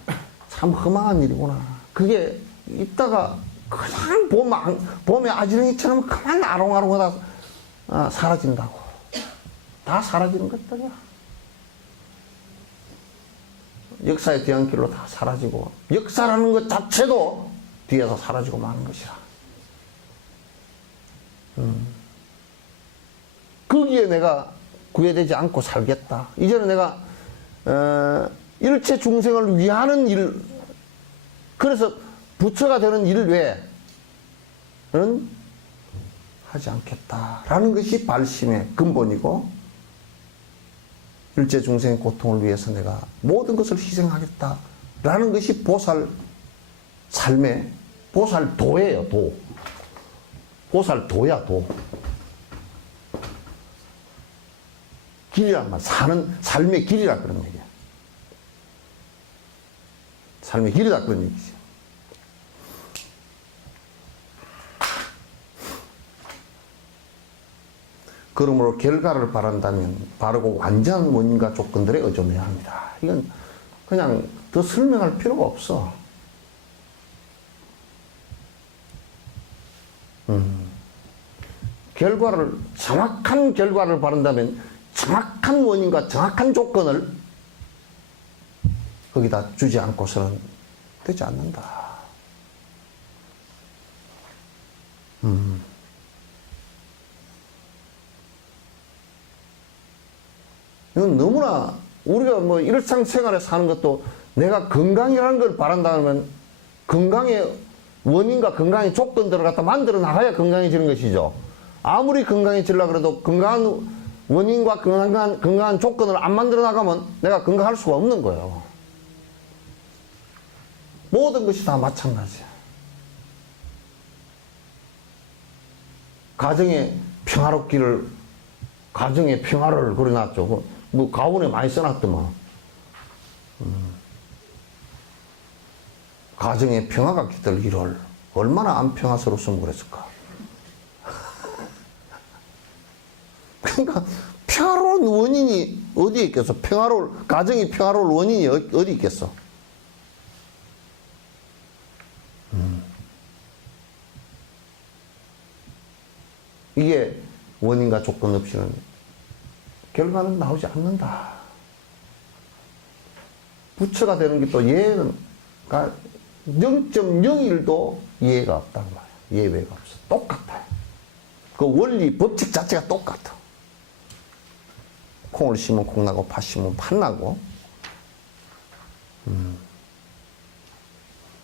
참 험한 일이구나. 그게 있다가 그냥 봄에 아지렁이처럼 그만 아롱아롱하다 사라진다고. 다 사라지는 것들이야. 역사의 뒤안길로 다 사라지고 역사라는 것 자체도 뒤에서 사라지고 마는 것이라. 거기에 내가 구애되지 않고 살겠다. 이제는 내가 일체 중생을 위하는 일, 그래서 부처가 되는 일 외에는 하지 않겠다라는 것이 발심의 근본이고, 일체 중생의 고통을 위해서 내가 모든 것을 희생하겠다라는 것이 보살 삶의 보살도예요. 도. 보살도야, 도. 길이란 말, 사는 삶의 길이라 그런 얘기야. 삶의 길이다 그런 얘기지. 그러므로 결과를 바란다면 바르고 완전한 원인과 조건들에 의존해야 합니다. 이건 그냥 더 설명할 필요가 없어. 정확한 결과를 바란다면 정확한 원인과 정확한 조건을 거기다 주지 않고서는 되지 않는다. 이건 너무나 우리가 뭐 일상생활에 사는 것도 내가 건강이라는 걸 바란다면 건강의 원인과 건강의 조건들을 갖다 만들어 나가야 건강해지는 것이죠. 아무리 건강해지려고 해도 건강한 원인과 건강한 조건을 안 만들어 나가면 내가 건강할 수가 없는 거예요. 모든 것이 다 마찬가지야. 가정의 평화를 그려놨죠. 뭐 가훈에 많이 써놨더만. 가정의 평화가 깃들 1월. 얼마나 안 평화스러웠으면 그랬을까. 그러니까 평화로운 원인이 어디에 있겠어? 가정이 평화로운 원인이 어디 있겠어? 이게 원인과 조건 없이는 결과는 나오지 않는다. 부처가 되는 게 또 예는 0.01도 예가 없다는 말이야. 예외가 없어. 똑같아요. 그 원리, 법칙 자체가 똑같아. 콩을 심으면 콩 나고 팥 심으면 팥 나고.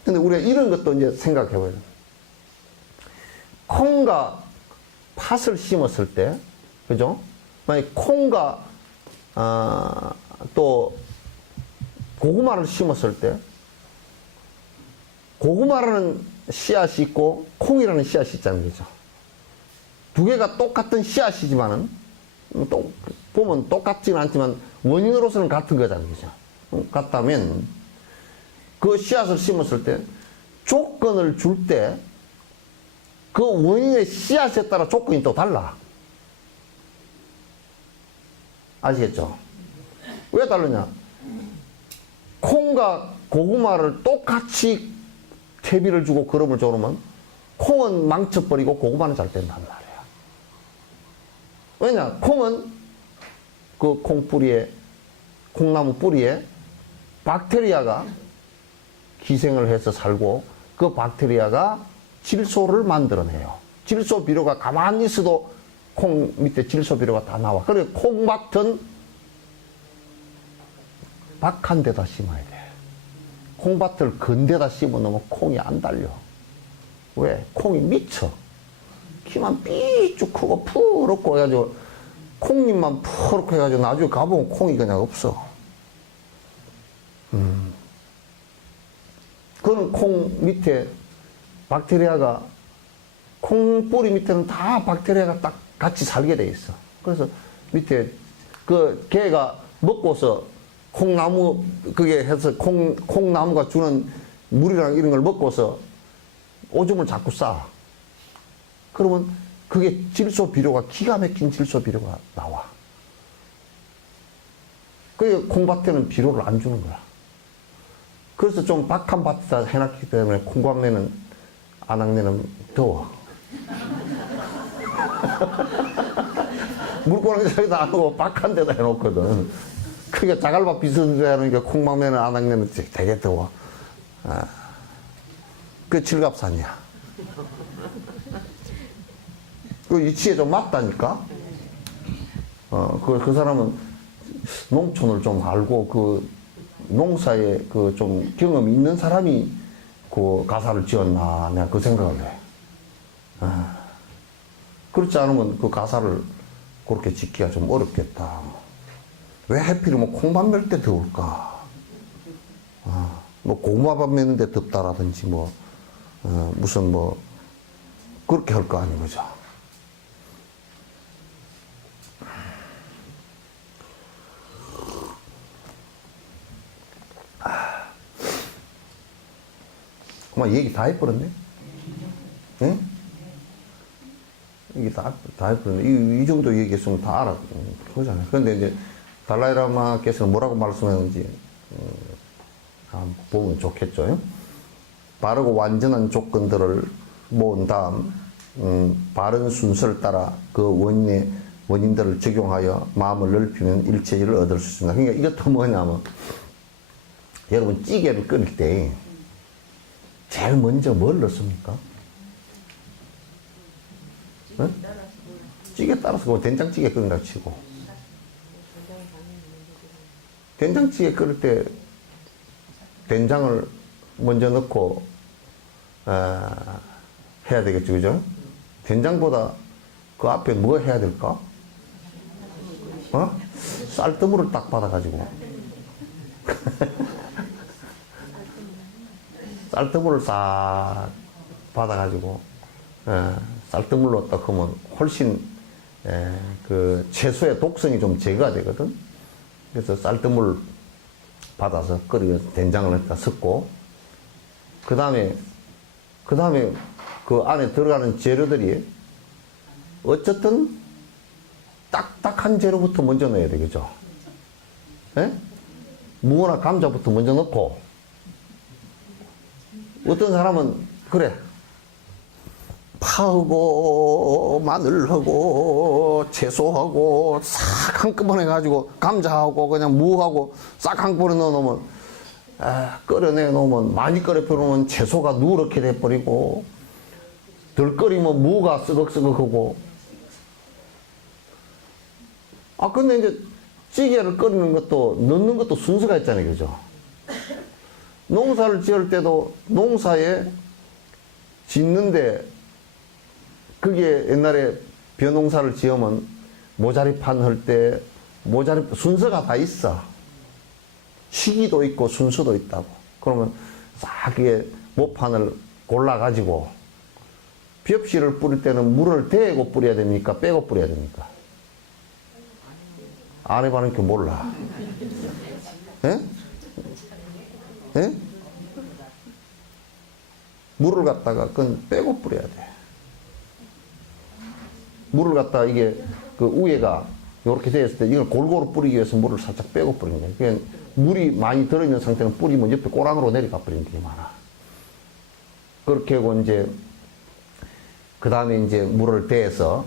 근데 우리가 이런 것도 이제 생각해 봐요. 콩과 팥을 심었을 때, 그죠? 만약 콩과 또 고구마를 심었을 때, 고구마라는 씨앗이 있고 콩이라는 씨앗이 있잖아요, 그죠? 두 개가 똑같은 씨앗이지만은 보면 똑같지는 않지만 원인으로서는 같은 거잖아요, 그죠? 같다면 그 씨앗을 심었을 때 조건을 줄 때 그 원인의 씨앗에 따라 조건이 또 달라. 아시겠죠? 왜 다르냐? 콩과 고구마를 똑같이 퇴비를 주고 거름을 조르면 콩은 망쳐버리고 고구마는 잘 된단 말이야. 왜냐? 콩은 그 콩뿌리에, 콩나무 뿌리에 박테리아가 기생을 해서 살고 그 박테리아가 질소를 만들어내요. 질소 비료가 가만히 있어도 콩 밑에 질소 비료가 다 나와. 그래 콩밭은 박한 데다 심어야 돼. 콩밭을 건데다 심어 놓으면 콩이 안 달려. 왜? 콩이 미쳐. 키만 삐쭉 크고 푸렇고 해가지고 콩잎만 푸렇고 해가지고 나중에 가보면 콩이 그냥 없어. 그는 콩 밑에 박테리아가 콩 뿌리 밑에는 다 박테리아가 딱 같이 살게 돼 있어. 그래서 밑에 그 개가 먹고서 콩나무 그게 해서 콩나무가 주는 물이랑 이런 걸 먹고서 오줌을 자꾸 싸. 그러면 그게 질소 비료가 기가 막힌 질소 비료가 나와. 그게 콩밭에는 비료를 안 주는 거야. 그래서 좀 박한 밭에다 해놨기 때문에 콩광내는 안악내는 더워. 물고랑이 저기다 안 하고 박한 데다 해놓거든. 그게 자갈밭 비슷한 데 하니까 콩광내는 안악내는 되게 더워. 아. 그 칠갑산이야. 그 이치에 좀 맞다니까? 그 사람은 농촌을 좀 알고 그 농사에 그 좀 경험이 있는 사람이 그 가사를 지었나, 내가 그 생각을 해. 그렇지 않으면 그 가사를 그렇게 짓기가 좀 어렵겠다. 왜 하필이면 콩밥 멜 때 더울까? 뭐 고구마밥 매는데 덥다라든지 무슨 그렇게 할 거 아닌 거죠. 얘기 다 해버렸네? 예? 이게 다 해버렸네. 이 정도 얘기했으면 다 알아. 그거잖아요. 그런데 이제 달라이라마께서는 뭐라고 말씀했는지, 한번 보면 좋겠죠. 바르고 완전한 조건들을 모은 다음, 바른 순서를 따라 그 원인들을 적용하여 마음을 넓히면 일체의를 얻을 수 있습니다. 그러니까 이것도 뭐냐면, 여러분 찌개를 끓일 때, 제일 먼저 뭘 넣습니까? 네? 찌개 따라서 된장찌개 끓인다 치고 된장찌개 끓일 때 된장을 먼저 넣고 해야 되겠죠, 그죠? 된장보다 그 앞에 뭐 해야 될까? 쌀뜨물을 딱 받아가지고 쌀뜨물을 싹 받아가지고 쌀뜨물로 딱 하면 훨씬 그 채소의 독성이 좀 제거가 되거든. 그래서 쌀뜨물 받아서 끓이고 된장을 넣다 섞고 그 다음에 그 안에 들어가는 재료들이 어쨌든 딱딱한 재료부터 먼저 넣어야 되겠죠. 예? 무나 감자부터 먼저 넣고 어떤 사람은 그래 파하고 마늘하고 채소하고 싹 한꺼번에 해가지고 감자하고 그냥 무하고 싹 한꺼번에 넣어놓으면 끓여내 놓으면 많이 끓여 놓으면 채소가 누렇게 돼버리고 덜 끓이면 무가 쓰걱쓰걱하고 근데 이제 찌개를 끓이는 것도 넣는 것도 순서가 있잖아요, 그죠? 농사를 지을 때도 농사에 짓는데 그게 옛날에 벼농사를 지으면 모자리판 할 때 모자리 순서가 다 있어. 시기도 있고 순서도 있다고. 그러면 싹 이게 모판을 골라가지고 벽실을 뿌릴 때는 물을 대고 뿌려야 됩니까? 빼고 뿌려야 됩니까? 안 해봐는 게 몰라. 예? 예? 물을 갖다가 그건 빼고 뿌려야 돼. 물을 갖다 이게 그 위에가 이렇게 되었을 때 이걸 골고루 뿌리기 위해서 물을 살짝 빼고 뿌리는 거예요. 그냥 물이 많이 들어있는 상태는 뿌리면 옆에 꼬랑으로 내려가 버리는 게 많아. 그렇게 하고 이제 그 다음에 이제 물을 대서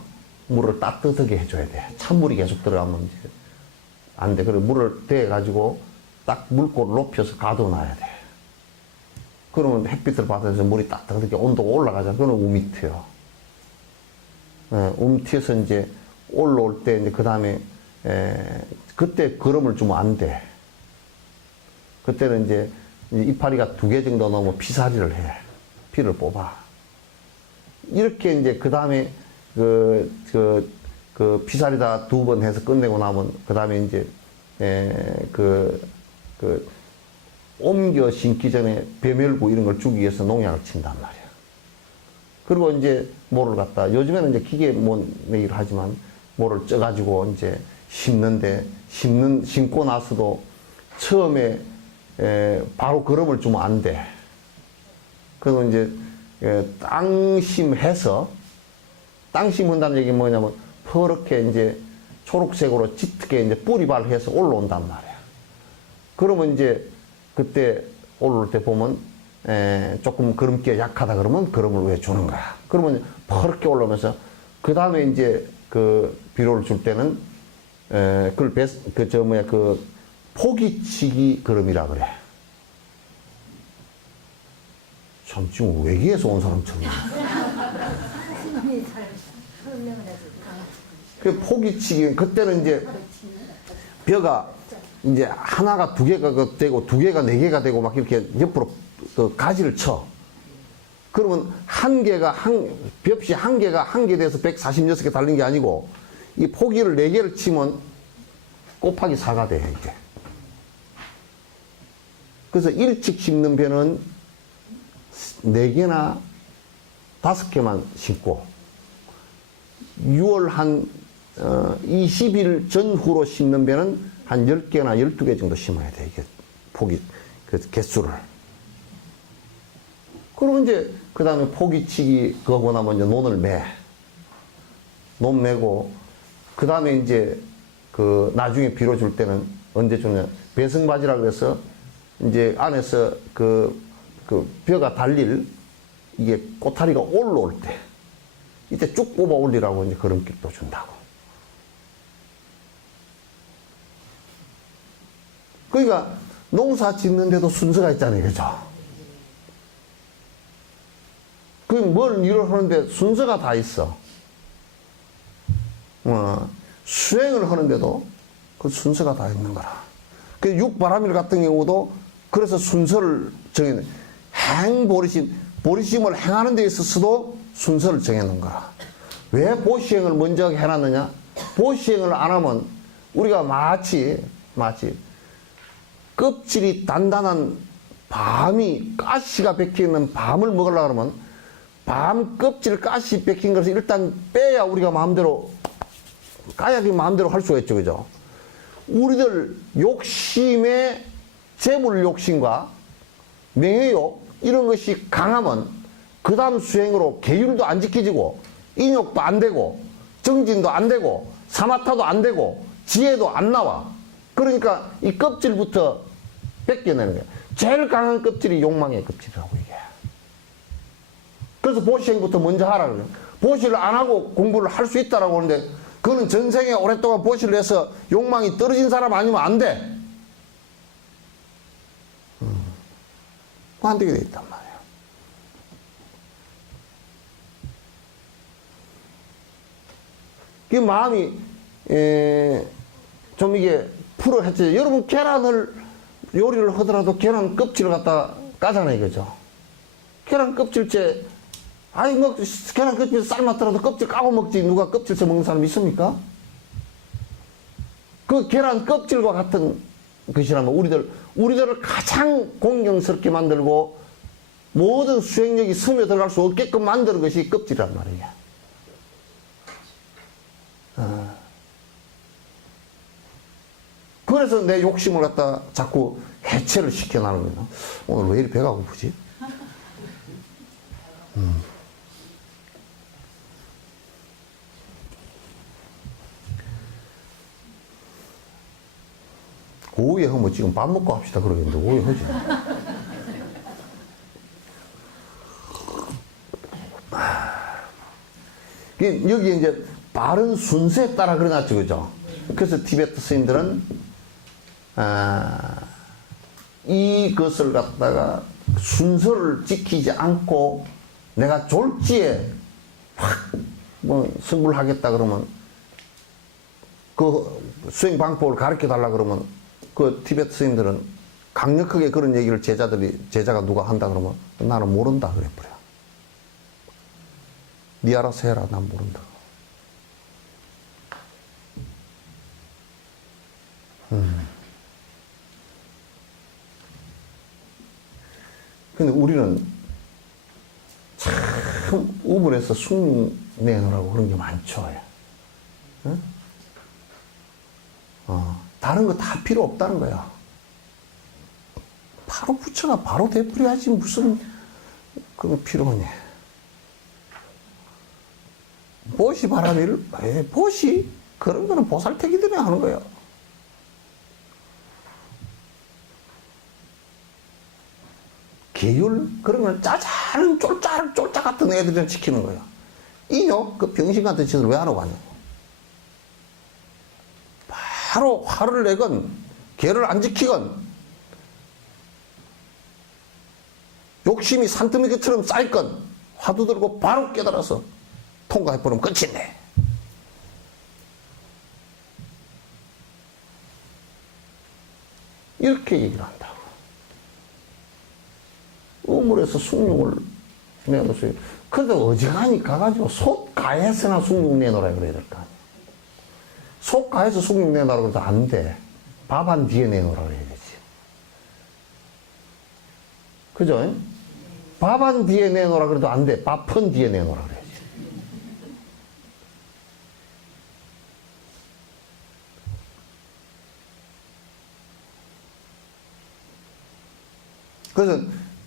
물을 따뜻하게 해줘야 돼. 찬물이 계속 들어가면 이제 안 돼. 그리고 물을 대가지고 딱 물골을 높여서 가둬놔야 돼. 그러면 햇빛을 받아서 물이 따뜻하게 온도가 올라가잖아. 그러면 움이 튀어. 튀어서 이제 올라올 때 이제 그 다음에 그때 거름을 주면 안 돼. 그때는 이제 이파리가 2개 정도 넘으면 피살이를 해. 피를 뽑아. 이렇게 이제 그 다음에 그 피살이다 2번 해서 끝내고 나면 그 다음에 이제 옮겨 심기 전에 배멸구 이런 걸 주기 위해서 농약을 친단 말이야. 그리고 이제 모를 갖다 요즘에는 이제 기계 내기를 하지만 모를 쪄가지고 이제 심고 나서도 처음에 바로 거름을 주면 안 돼. 그래서 이제 땅심해서 땅심한다는 얘기는 뭐냐면 퍼렇게 이제 초록색으로 짙게 이제 뿌리발해서 올라온단 말이야. 그러면 이제 그때 올라올 때 보면 조금 거름기가 약하다 그러면 거름을 왜 주는 거야. 그러면 퍼렇게 올라오면서 그 다음에 이제 그 비료를 줄 때는 그걸 포기치기 거름이라 그래. 참 지금 외계에서 온 사람처럼. 그 포기치기 그때는 이제 벼가 이제 하나가 2개가 되고 2개가 4개가 되고 막 이렇게 옆으로 그 가지를 쳐. 그러면 벽시 한 개가 1개 돼서 146개 달린 게 아니고 이 포기를 4개를 치면 곱하기 4가 돼 이게. 그래서 일찍 심는 벼는 4개나 5개만 심고 6월 한 20일 전후로 심는 벼는 한 10개나 12개 정도 심어야 돼 이게 포기 그 개수를. 그러면 이제 그 다음에 포기치기 그거 나면 이제 논 매고 그 다음에 이제 그 나중에 비료 줄 때는 언제 주냐 배성바지라 그래서 이제 안에서 그 벼가 달릴 이게 꼬타리가 올라올 때 이때 쭉 뽑아 올리라고 이제 거름길도 준다고. 그러니까 농사 짓는데도 순서가 있잖아요, 그죠? 뭘 일을 하는데 순서가 다 있어. 수행을 하는데도 그 순서가 다 있는 거라. 그 육바라밀 같은 경우도 그래서 순서를 정해내. 보리심을 행하는 데 있어서도 순서를 정해놓은 거라. 왜 보시행을 먼저 해놨느냐? 보시행을 안 하면 우리가 마치 껍질이 단단한 밤이 가시가 박혀있는 밤을 먹으려고 그러면 밤 껍질 가시 박힌 것을 일단 빼야 우리가 마음대로 까야 마음대로 할 수가 있죠, 그죠? 우리들 욕심의 재물 욕심과 명예욕 이런 것이 강하면 그 다음 수행으로 계율도 안 지켜지고 인욕도 안 되고 정진도 안 되고 사마타도 안 되고 지혜도 안 나와. 그러니까 이 껍질부터 뺏겨내는 거야. 제일 강한 껍질이 욕망의 껍질이라고 이게. 그래서 보시행부터 먼저 하라 그래요. 보시를 안 하고 공부를 할 수 있다라고 하는데 그거는 전생에 오랫동안 보시를 해서 욕망이 떨어진 사람 아니면 안 돼. 안 되게 돼 있단 말이에요. 그 마음이 좀 이게 풀어했죠. 여러분 계란을 요리를 하더라도 계란 껍질을 갖다 까잖아요, 그죠? 계란 껍질째 아니 뭐 계란 껍질 삶았더라도 껍질 까고 먹지 누가 껍질째 먹는 사람 있습니까? 그 계란 껍질과 같은 것이라면 우리들을 가장 공경스럽게 만들고 모든 수행력이 스며들어갈 수 없게끔 만드는 것이 껍질이란 말이야. 그래서 내 욕심을 갖다 자꾸 해체를 시켜나는 거야. 오늘 왜 이리 배가 고프지? 그 오후에 하면 지금 밥 먹고 합시다 그러겠는데 오후에 하지. 여기 이제 바른 순서에 따라 그려놨죠, 그죠? 그래서 티베트 스님들은 이것을 갖다가 순서를 지키지 않고 내가 졸지에 확뭐 승부를 하겠다 그러면 그 수행 방법을 가르쳐 달라 그러면 그 티베트 스님들은 강력하게 그런 얘기를 제자가 누가 한다 그러면 나는 모른다 그래버려. 네 알아서 해라. 난 모른다. 근데 우리는 참 우물에서 숭 내놓으라고 그런 게 많죠. 응? 다른 거 다 필요 없다는 거야. 바로 부처가 바로 되풀이하지 무슨 그거 필요하니. 보시 바라미를 보시 그런 거는 보살태기들이 하는 거야. 계율 그런 걸 짜잘한 쫄짜 같은 애들은 지키는 거야. 이요 그 병신 같은 짓을 왜 하러 가냐고. 바로 화를 내건 계를 안 지키건 욕심이 산더미처럼 쌓일건 화두 들고 바로 깨달아서 통과해버리면 끝이네. 이렇게 얘기를 한다고. 우물에서 숭늉을 내놓으세요. 근데 어지간히 가가지고 속가에서나 숭늉 내놓으라 그래야 될 거 아니야. 속가에서 숭늉 내놓으라 그래도 안 돼. 밥한 뒤에 내놓으라 그래야 되지. 그죠? 밥한 뒤에 내놓으라 그래도 안 돼. 밥한 뒤에 내놓으라 그래야지. 그래서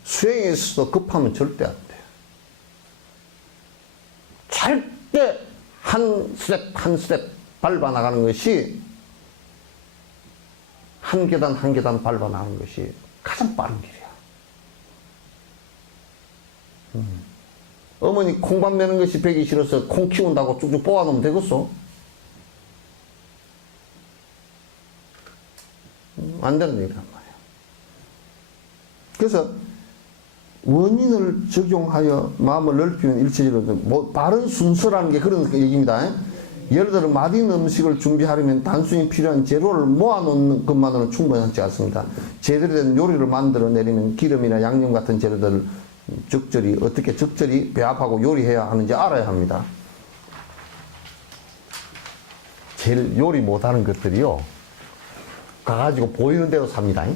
수행에 있어서 급하면 절대 안 돼. 절대 한 스텝 한 스텝 밟아 나가는 것이 한 계단 한 계단 밟아 나가는 것이 가장 빠른 길이야. 어머니 콩밥 내는 것이 배기 싫어서 콩 키운다고 쭉쭉 뽑아놓으면 되겠어? 안 되는 얘기란 말이야. 그래서 원인을 적용하여 마음을 넓히면 일체적으로 뭐 바른 순서라는 게 그런 얘기입니다. 예를 들어 맛있는 음식을 준비하려면 단순히 필요한 재료를 모아놓는 것만으로는 충분하지 않습니다. 제대로 된 요리를 만들어 내리면 기름이나 양념 같은 재료들을 어떻게 적절히 배합하고 요리해야 하는지 알아야 합니다. 제일 요리 못하는 것들이요, 가가지고 보이는 대로 삽니다.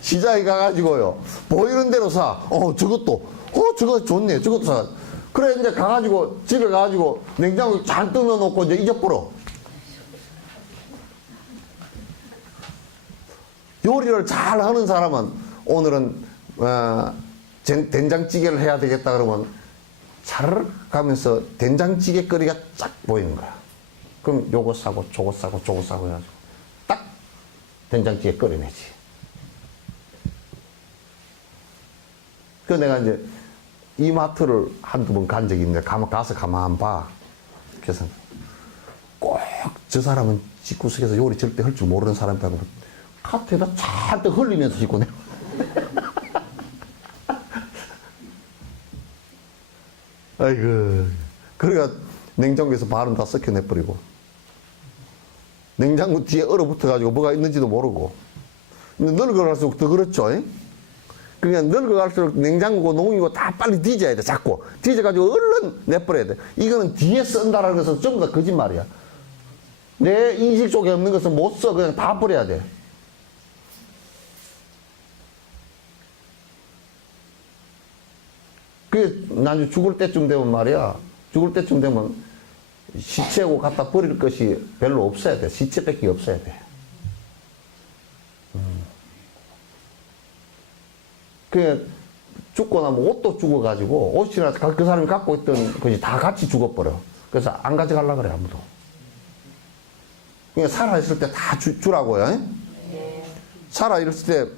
시장에 가가지고요, 보이는 대로 사. 저거 좋네. 저것도 사. 그래, 이제 가가지고, 집에 가가지고, 냉장고에 잔뜩 넣어놓고 이제 잊어버려. 요리를 잘 하는 사람은 오늘은, 된장찌개를 해야 되겠다 그러면, 차르르 가면서 된장찌개 거리가 쫙 보이는 거야. 그럼 요거 사고, 저거 사고, 저거 사고 해가지고, 딱 된장찌개 끓여내지. 그 내가 이제 이마트를 한두 번 간 적이 있는데 가서 가만 봐. 그래서 꼭 저 사람은 집구석에서 요리 절대 할 줄 모르는 사람이라고 카트에다 잔뜩 흘리면서 싣고 내려. 아이고. 그래가 냉장고에서 발은 다 썩혀내버리고 냉장고 뒤에 얼어붙어가지고 뭐가 있는지도 모르고. 근데 늙어갈수록 더 그렇죠. 그러니까 늙어갈수록 냉장고고 농이고 다 빨리 뒤져야 돼. 자꾸 뒤져가지고 얼른 내버려야 돼. 이거는 뒤에 쓴다라는 것은 전부 다 거짓말이야. 내 인식 속에 없는 것은 못 써. 그냥 다 버려야 돼. 그게 나중에 죽을 때쯤 되면 말이야, 죽을 때쯤 되면 시체고 갖다 버릴 것이 별로 없어야 돼. 시체밖에 없어야 돼. 그 죽고 나면 옷도 죽어가지고 옷이나 그 사람이 갖고 있던 것이 다 같이 죽어버려. 그래서 안 가져가려고 그래, 아무도. 그러니까 살아있을 때 다 주라고요. 살아있을 때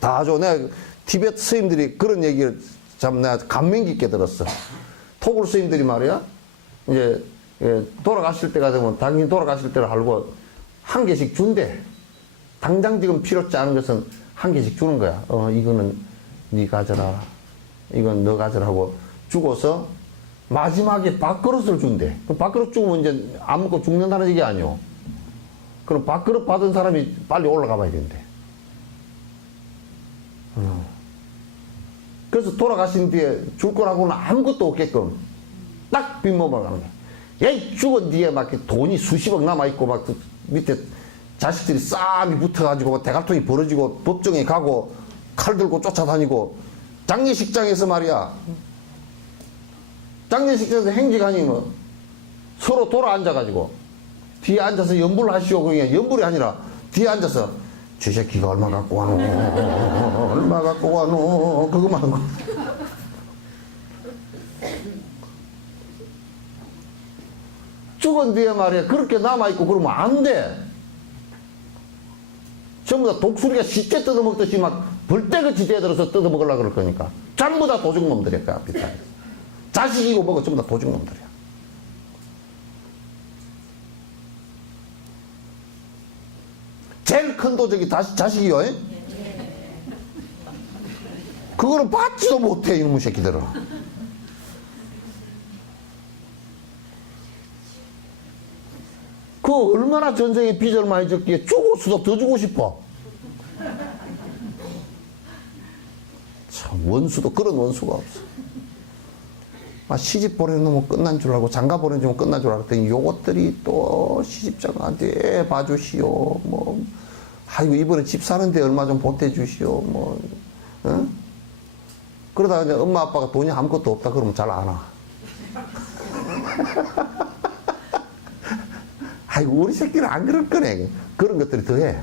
다 줘. 내가 티베트 스님들이 그런 얘기를 참 내가 감명 깊게 들었어. 토굴 스님들이 말이야, 이제 돌아가실 때가 되면 당연히 돌아가실 때를 알고 한 개씩 준대. 당장 지금 필요치 않은 것은 한 개씩 주는 거야. 이거는 네 가져라. 이건 너 가져라고 주고서 마지막에 밥그릇을 준대. 그 밥그릇 주면 이제 안 먹고 죽는다는 얘기 아니오. 그럼 밥그릇 받은 사람이 빨리 올라가 봐야 된대. 그래서 돌아가신 뒤에 줄 거라고는 아무것도 없게끔 딱 빈몸으로 가는 거야. 야, 죽은 뒤에 막 돈이 수십억 남아있고 막 밑에 자식들이 쌈이 붙어가지고 대갈통이 벌어지고 법정에 가고 칼 들고 쫓아다니고 장례식장에서 말이야. 장례식장에서 행직하니 뭐 서로 돌아 앉아가지고 뒤에 앉아서 연불 하시오. 그게 연불이 아니라 뒤에 앉아서 저 새끼가 얼마 갖고 와노 얼마 갖고 와노 그거만 하고 죽은 뒤에 말이야 그렇게 남아있고 그러면 안 돼. 전부 다 독수리가 쉽게 뜯어먹듯이 막 벌떼같이 대들어서 뜯어먹으려고 그럴 거니까 전부 다 도둑놈들이야. 그 앞에 자식이고 뭐고 전부 다 도둑놈들이야. 제일 큰 도적이 자식이요. 그거는 받지도 못해 이놈의 새끼들은. 그 얼마나 전생에 빚을 많이 졌기에 죽을수록 더 주고 싶어. 참 원수도 그런 원수가 없어. 시집 보내는 놈은 끝난 줄 알고 장가 보내는 놈은 끝난 줄 알았더니 요것들이 또 시집장한테 봐주시오. 뭐 아이고 이번에 집 사는데 얼마 좀 보태주시오. 뭐 그러다가 이제 엄마 아빠가 돈이 아무것도 없다 그러면 잘 안 와. 아이고 우리 새끼는 안 그럴 거네. 그런 것들이 더해.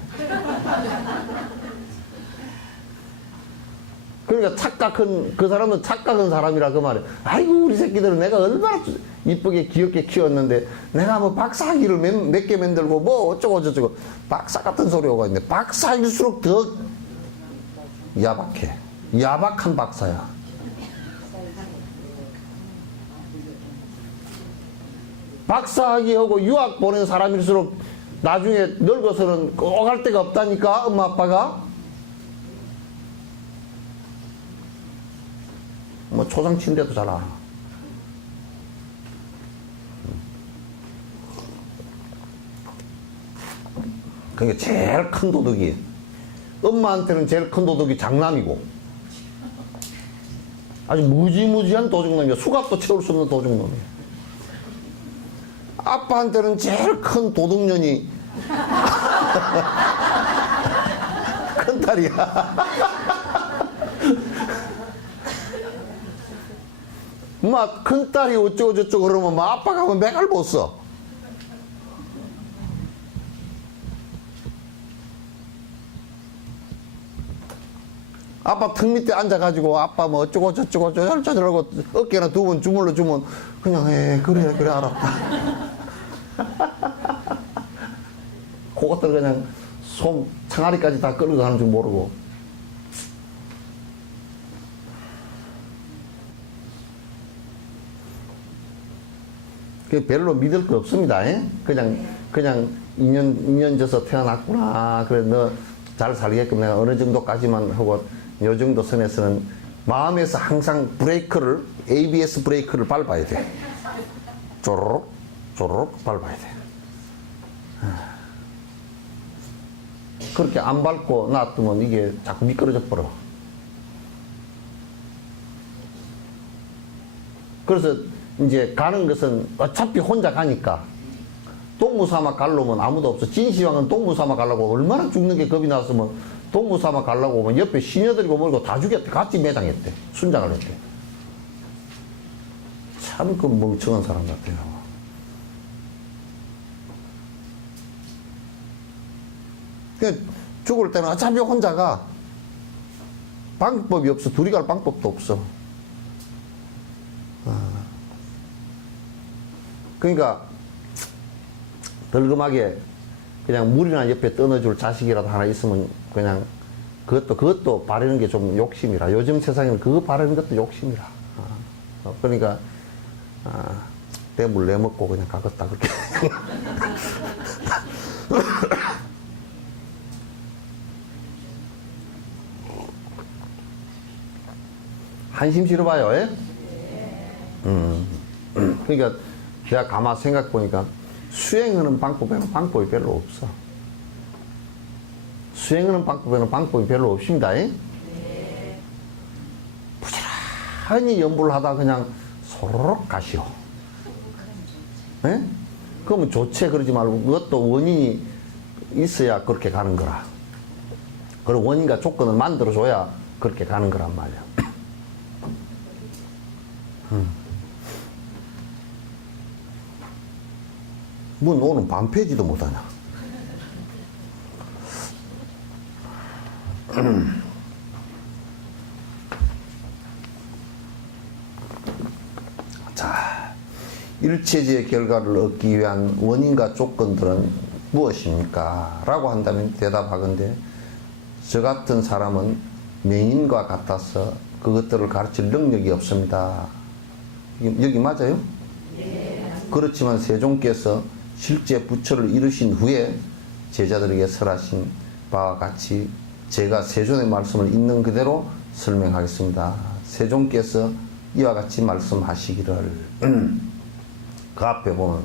그러니까 착각한 그 사람은 착각한 사람이라 그 말이야. 아이고 우리 새끼들은 내가 얼마나 이쁘게 귀엽게 키웠는데 내가 뭐 박사학위를 몇 개 만들고 뭐 어쩌고 저쩌고 박사 같은 소리 오고 있는데 박사일수록 더 야박해. 야박한 박사야. 박사학위하고 유학 보낸 사람일수록 나중에 늙어서는 꼭 할 데가 없다니까 엄마 아빠가. 뭐 초상치인데도 잘 알아. 그러니까 제일 큰 도둑이 엄마한테는 제일 큰 도둑이 장남이고 아주 무지무지한 도둑놈이야. 수갑도 채울 수 없는 도둑놈이야. 아빠한테는 제일 큰 도둑년이 큰딸이야. 막 큰딸이 어쩌고 저쩌고 그러면 막 아빠가 하면 맥을 못 써. 아빠 턱 밑에 앉아가지고 아빠 뭐 어쩌고 저쩌고 저쩌고 어깨나 두 번 주물러 주면 그냥 그래 알았다. 그것들 그냥 손 창아리까지 다 끌고 가는 줄 모르고. 그 별로 믿을 거 없습니다. 그냥 인연 져서 태어났구나. 그래 너 잘 살게끔 내가 어느 정도까지만 하고 요 정도 선에서는 마음에서 항상 브레이크를 ABS 브레이크를 밟아야 돼. 조르륵 조르륵 밟아야 돼. 그렇게 안 밟고 놔두면 이게 자꾸 미끄러져 버려. 그래서 이제 가는 것은 어차피 혼자 가니까 동무삼아 가려면 아무도 없어. 진시황은 동무삼아 가려고 얼마나 죽는 게 겁이 났으면 동무삼아 가려고 오면 옆에 시녀들이고 뭐고 다 죽였대. 같이 매장했대. 순장을 했대. 참 그 멍청한 사람 같아요. 그러니까 죽을 때는 어차피 혼자가 방법이 없어. 둘이 갈 방법도 없어. 그러니까 덜금하게 그냥 물이나 옆에 떠넣어줄 자식이라도 하나 있으면 그냥 그것도 바르는 게 좀 욕심이라. 요즘 세상에는 그거 바르는 것도 욕심이라. 그러니까 때물 내먹고 그냥 가겠다 그렇게. 한심 싫어봐요. 예? 그러니까 제가 가만 생각 보니까 수행하는 방법에는 방법이 별로 없어. 수행하는 방법에는 방법이 별로 없습니다. 예? 부지런히 연불을 하다 그냥 소로록 가시오. 예? 그러면 좋지. 그러지 말고 그것도 원인이 있어야 그렇게 가는 거라. 그리고 원인과 조건을 만들어줘야 그렇게 가는 거란 말이야. 뭐 너는 반패지도 못하냐. 자, 일체지의 결과를 얻기 위한 원인과 조건들은 무엇입니까? 라고 한다면 대답하건대 저 같은 사람은 맹인과 같아서 그것들을 가르칠 능력이 없습니다. 여기 맞아요? 네. 그렇지만 세종께서 실제 부처를 이루신 후에 제자들에게 설하신 바와 같이 제가 세존의 말씀을 있는 그대로 설명하겠습니다. 세종께서 이와 같이 말씀하시기를 그 앞에 보면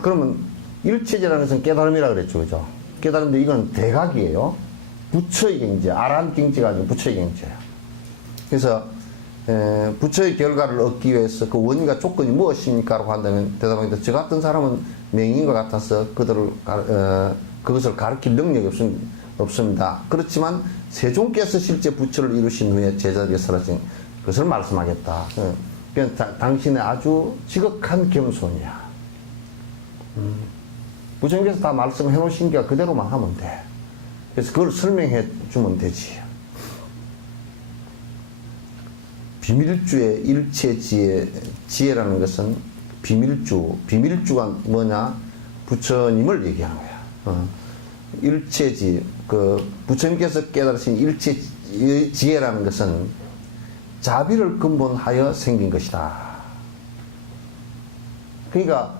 그러면 일체제라는 것은 깨달음이라 그랬죠. 그죠? 깨달음인데 이건 대각이에요. 부처의 경지, 아란 경지가 아니고 부처의 경지예요. 그래서 부처의 결과를 얻기 위해서 그 원인과 조건이 무엇입니까? 라고 한다면 대답하기도 저 같은 사람은 맹인과 같아서 그것을 가르칠 능력이 없습니다. 그렇지만 세종께서 실제 부처를 이루신 후에 제자들에게 설하신 그것을 말씀하겠다. 그러니까 당신의 아주 지극한 겸손이야. 부처님께서 다 말씀해 놓으신 게 그대로만 하면 돼. 그래서 그걸 설명해 주면 되지. 비밀주의 일체지혜라는 것은 비밀주가 뭐냐? 부처님을 얘기하는 거야. 일체지, 부처님께서 깨달으신 일체지혜라는 것은 자비를 근본하여 생긴 것이다. 그러니까,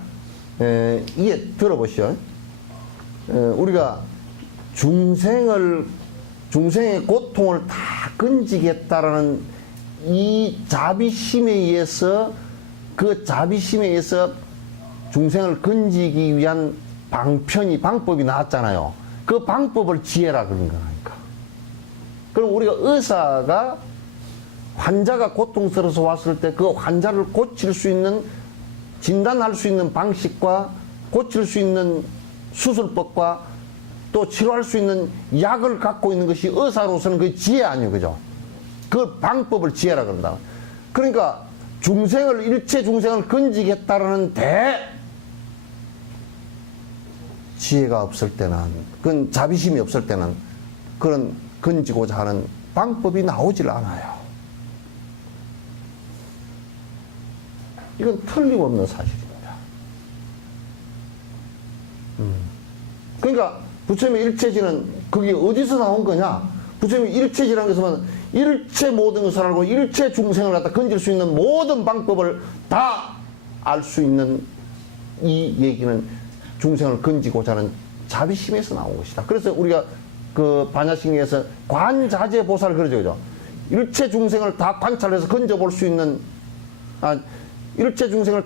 이게 들어보시오. 우리가 중생의 고통을 다 끊지겠다라는 이 자비심에 의해서 중생을 건지기 위한 방법이 나왔잖아요. 그 방법을 지혜라 그런 거니까. 그럼 우리가 의사가 환자가 고통스러워서 왔을 때 그 환자를 고칠 수 있는, 진단할 수 있는 방식과 고칠 수 있는 수술법과 또 치료할 수 있는 약을 갖고 있는 것이 의사로서는 그 지혜 아니에요. 그죠? 그 방법을 지혜라 그런다. 그러니까 일체 중생을 건지겠다라는 지혜가 없을 때는, 그건 자비심이 없을 때는 그런 건지고자 하는 방법이 나오질 않아요. 이건 틀림없는 사실입니다. 그러니까 부처님의 일체지는 그게 어디서 나온 거냐? 부처님의 일체지라는 것은 일체 모든 것을 알고 일체 중생을 갖다 건질 수 있는 모든 방법을 다 알 수 있는 이 얘기는 중생을 건지고자 하는 자비심에서 나온 것이다. 그래서 우리가 그 반야심에서 관자재보살 그러죠. 그죠? 일체 중생을 다 관찰해서 건져볼 수 있는, 일체 중생의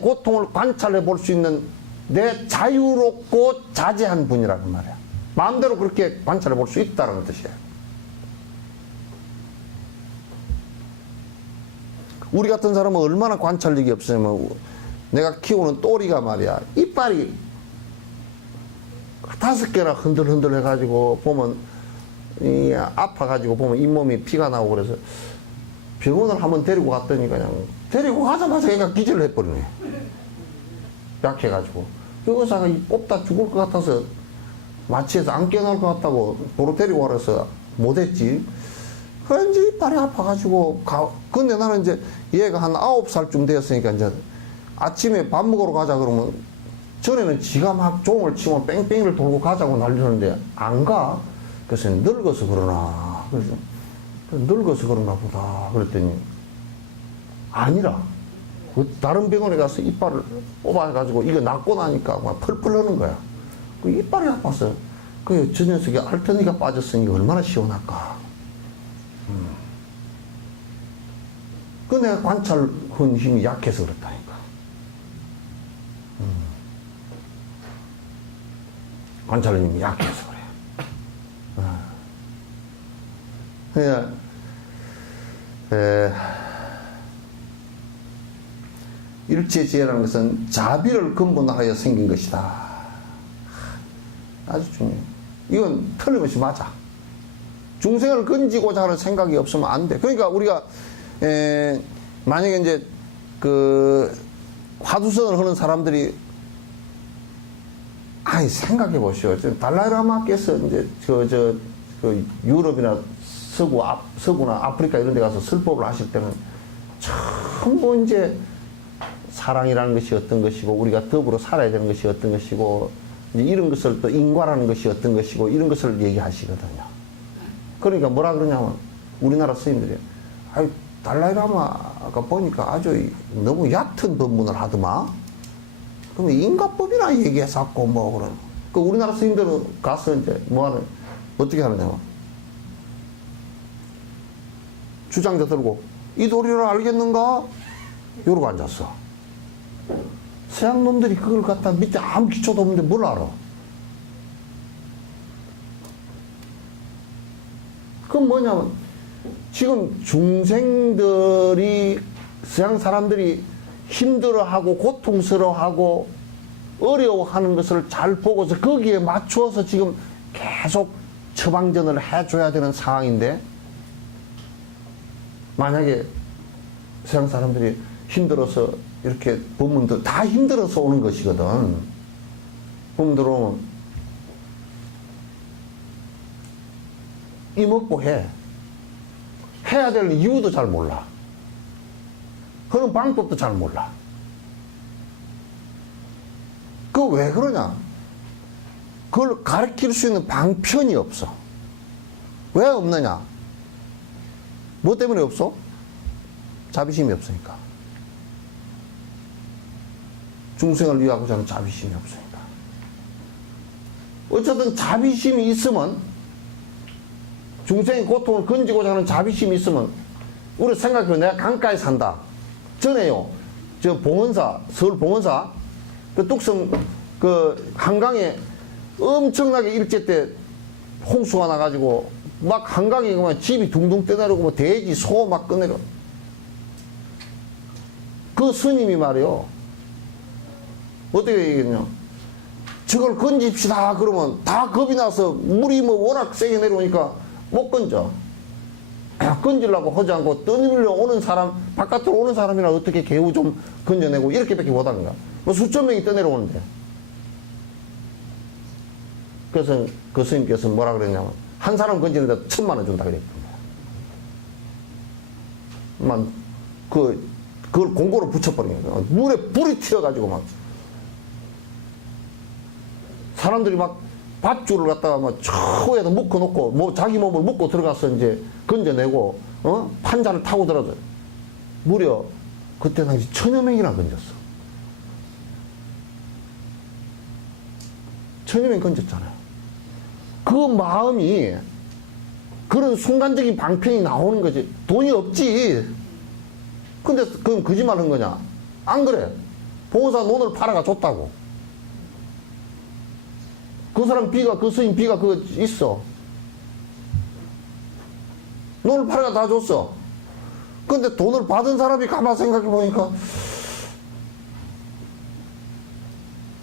고통을 관찰해 볼 수 있는 내 자유롭고 자제한 분이라는 말이야. 마음대로 그렇게 관찰해 볼 수 있다는 뜻이에요. 우리 같은 사람은 얼마나 관찰력이 없으면, 내가 키우는 또리가 말이야, 이빨이 5개나 흔들흔들 해가지고 보면, 아파가지고 보면 잇몸이 피가 나오고 그래서 병원을 한번 데리고 갔더니 그냥 데리고 가자마자 얘가 기절을 해버리네. 약해가지고. 그 의사가 뽑다 죽을 것 같아서 마취해서 안 깨어날 것 같다고 도로 데리고 가서 못했지. 왠지 이빨이 아파가지고 근데 나는 이제 얘가 한 9살쯤 되었으니까 이제 아침에 밥 먹으러 가자 그러면 전에는 지가 막 종을 치면 뺑뺑이를 돌고 가자고 난리는데 안 가. 그래서 늙어서 그러나. 그래서 늙어서 그런가 보다. 그랬더니 아니라 다른 병원에 가서 이빨을 뽑아가지고 이거 낫고 나니까 막 펄펄 흐는 거야. 그 이빨이 아파서 저 녀석이 알터니가 빠졌으니 얼마나 시원할까. 그 내가 관찰한 힘이 약해서 그렇다니까. 관찰한 힘이 약해서 그래. 일체지혜라는 것은 자비를 근본하여 생긴 것이다. 아주 중요해. 이건 틀림없이 맞아. 중생을 건지고자 하는 생각이 없으면 안 돼. 그러니까 우리가 만약에 이제 화두선을 하는 사람들이 생각해 보시오. 달라이라마께서 이제 유럽이나 서구나 아프리카 이런 데 가서 설법을 하실 때는 전부 이제 사랑이라는 것이 어떤 것이고 우리가 더불어 살아야 되는 것이 어떤 것이고 이제 이런 것을 또 인과라는 것이 어떤 것이고 이런 것을 얘기하시거든요. 그러니까 뭐라 그러냐면 우리나라 스님들이 달라이라마가 보니까 아주 너무 얕은 법문을 하더만. 그러면 인과법이나 얘기해서 뭐 그런. 그 우리나라 스님들은 가서 이제 어떻게 하느냐면 주장자 들고 이 도리를 알겠는가? 이러고 앉았어. 서양 놈들이 그걸 갖다 밑에 아무 기초도 없는데 뭘 알아? 그건 뭐냐면 지금 중생들이 서양 사람들이 힘들어하고 고통스러워하고 어려워하는 것을 잘 보고서 거기에 맞추어서 지금 계속 처방전을 해줘야 되는 상황인데 만약에 서양 사람들이 힘들어서 이렇게 법문들 다 힘들어서 오는 것이거든. 법문들 오면 이먹고 해야 될 이유도 잘 몰라. 그런 방법도 잘 몰라. 그 왜 그러냐? 그걸 가르칠 수 있는 방편이 없어. 왜 없느냐? 뭐 때문에 없어? 자비심이 없으니까. 중생을 위하고자 하는 자비심이 없으니까. 어쨌든 자비심이 있으면 중생의 고통을 건지고자 하는 자비심이 있으면 우리 생각해요. 내가 강가에 산다. 전에요. 봉원사, 서울 봉원사 뚝섬 한강에 엄청나게 일제 때 홍수가 나가지고 막 한강에 집이 둥둥 떠내려고 돼지, 소 막 꺼내려. 그 스님이 말이요. 어떻게 얘기했냐. 저걸 건집시다 그러면 다 겁이 나서 물이 워낙 세게 내려오니까 못 건져. 건지려고 하지 않고 떠밀려 오는 사람, 바깥으로 오는 사람이나 어떻게 개우 좀 건져내고 이렇게밖에 못하는 거야. 수천 명이 떠내려오는데. 그래서 그 스님께서 뭐라 그랬냐면 한 사람 건지는데 1,000만 원 준다 그랬구만. 그걸 공고로 붙여버린 거야. 물에 불이 튀어가지고 막 사람들이 막 밧줄을 갖다가 막 초에다 묶어놓고 자기 몸을 묶고 들어가서 이제 건져내고 판자를 타고 들어서 무려 그때 당시 1,000여 명이나 건졌어. 1,000여 명 건졌잖아요. 그 마음이 그런 순간적인 방편이 나오는 거지. 돈이 없지. 근데 그건 거짓말 한 거냐? 안 그래. 봉사 논을 팔아가 줬다고. 그 사람 그 스님 비가 있어. 논을 팔아가 다 줬어. 근데 돈을 받은 사람이 가만 생각해 보니까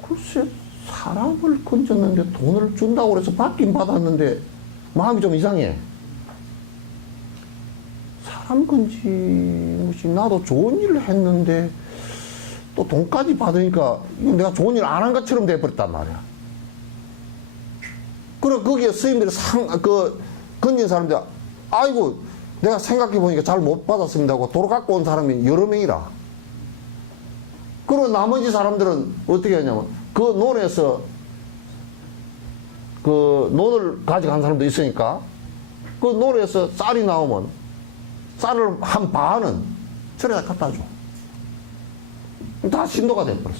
글쎄 사람을 건졌는데 돈을 준다고 그래서 받긴 받았는데 마음이 좀 이상해. 사람 건진 것이 나도 좋은 일을 했는데 또 돈까지 받으니까 내가 좋은 일 안 한 것처럼 돼버렸단 말이야. 그래 거기에 스님들이 건진 사람들 아이고 내가 생각해 보니까 잘 못 받았습니다 하고 도로 갖고 온 사람이 여러 명이라. 그리고 나머지 사람들은 어떻게 하냐면 그 논에서 그 논을 가져간 사람도 있으니까 그 논에서 쌀이 나오면 쌀을 한 반은 절에다 갖다 줘. 다 신도가 돼버렸어.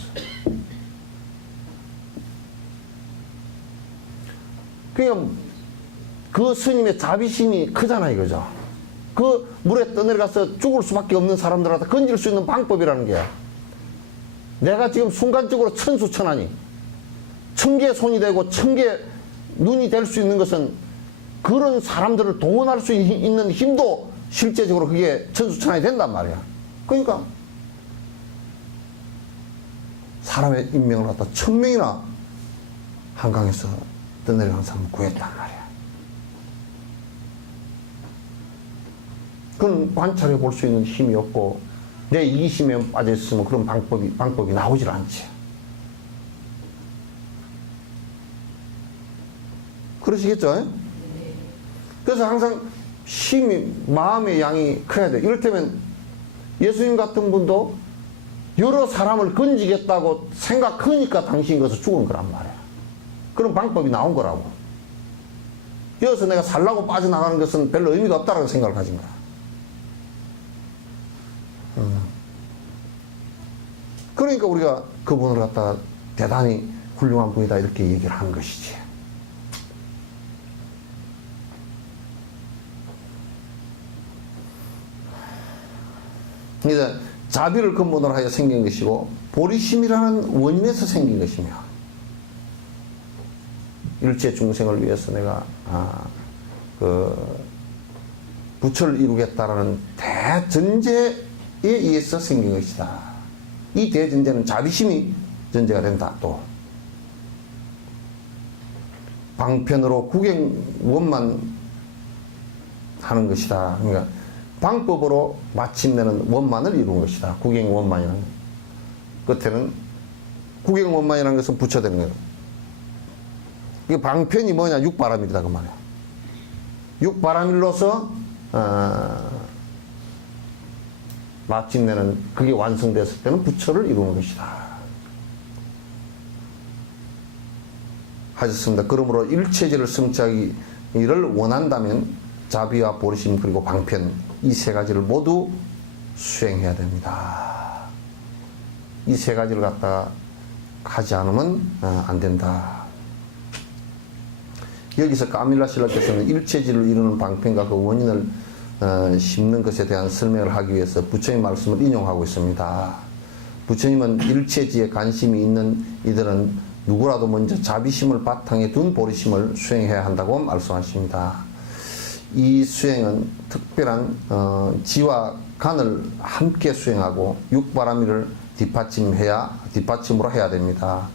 그러니까 그 스님의 자비심이 크잖아 이거죠. 그 물에 떠내려가서 죽을 수밖에 없는 사람들한테 건질 수 있는 방법이라는 게 내가 지금 순간적으로 천수천하니 1000개의 손이 되고 1000개의 눈이 될 수 있는 것은 그런 사람들을 동원할 수 있는 힘도 실제적으로 그게 천수천하이 된단 말이야. 그러니까 사람의 인명을 갖다 1000명이나 한강에서 떠내려간 사람을 구했단 말이야. 그건 관찰해 볼 수 있는 힘이 없고 내 이기심에 빠져 있으면 그런 방법이 나오질 않지. 그러시겠죠? 그래서 항상 힘이, 마음의 양이 커야 돼. 이를테면 예수님 같은 분도 여러 사람을 건지겠다고 생각하니까 당신이 거기서 죽은 거란 말이야. 그런 방법이 나온 거라고. 여기서 내가 살라고 빠져나가는 것은 별로 의미가 없다라는 생각을 가진 거야. 그러니까 우리가 그분을 갖다가 대단히 훌륭한 분이다 이렇게 얘기를 하는 것이지. 그러니까 자비를 근본으로 하여 생긴 것이고 보리심이라는 원인에서 생긴 것이며 일체 중생을 위해서 내가 부처를 이루겠다라는 대전제에 의해서 생긴 것이다. 이 대전제는 자비심이 전제가 된다. 또 방편으로 구경원만 하는 것이다. 그러니까 방법으로 마침내는 원만을 이루는 것이다. 구경원만이라는 끝에는 구경원만이라는 것은 부처되는 거예요. 이 방편이 뭐냐? 육바라밀이다 그 말이야. 육바라밀로서 마침내는 그게 완성됐을 때는 부처를 이루는 것이다. 하셨습니다. 그러므로 일체질을 성취하기를 원한다면 자비와 보리심 그리고 방편 이 세 가지를 모두 수행해야 됩니다. 이 세 가지를 갖다가 하지 않으면 안 된다. 여기서 까밀라 신라께서는 일체질을 이루는 방편과 그 원인을 심는 것에 대한 설명을 하기 위해서 부처님 말씀을 인용하고 있습니다. 부처님은 일체지에 관심이 있는 이들은 누구라도 먼저 자비심을 바탕에 둔 보리심을 수행해야 한다고 말씀하십니다. 이 수행은 특별한 지와 간을 함께 수행하고 육바라밀을 뒷받침으로 해야 됩니다.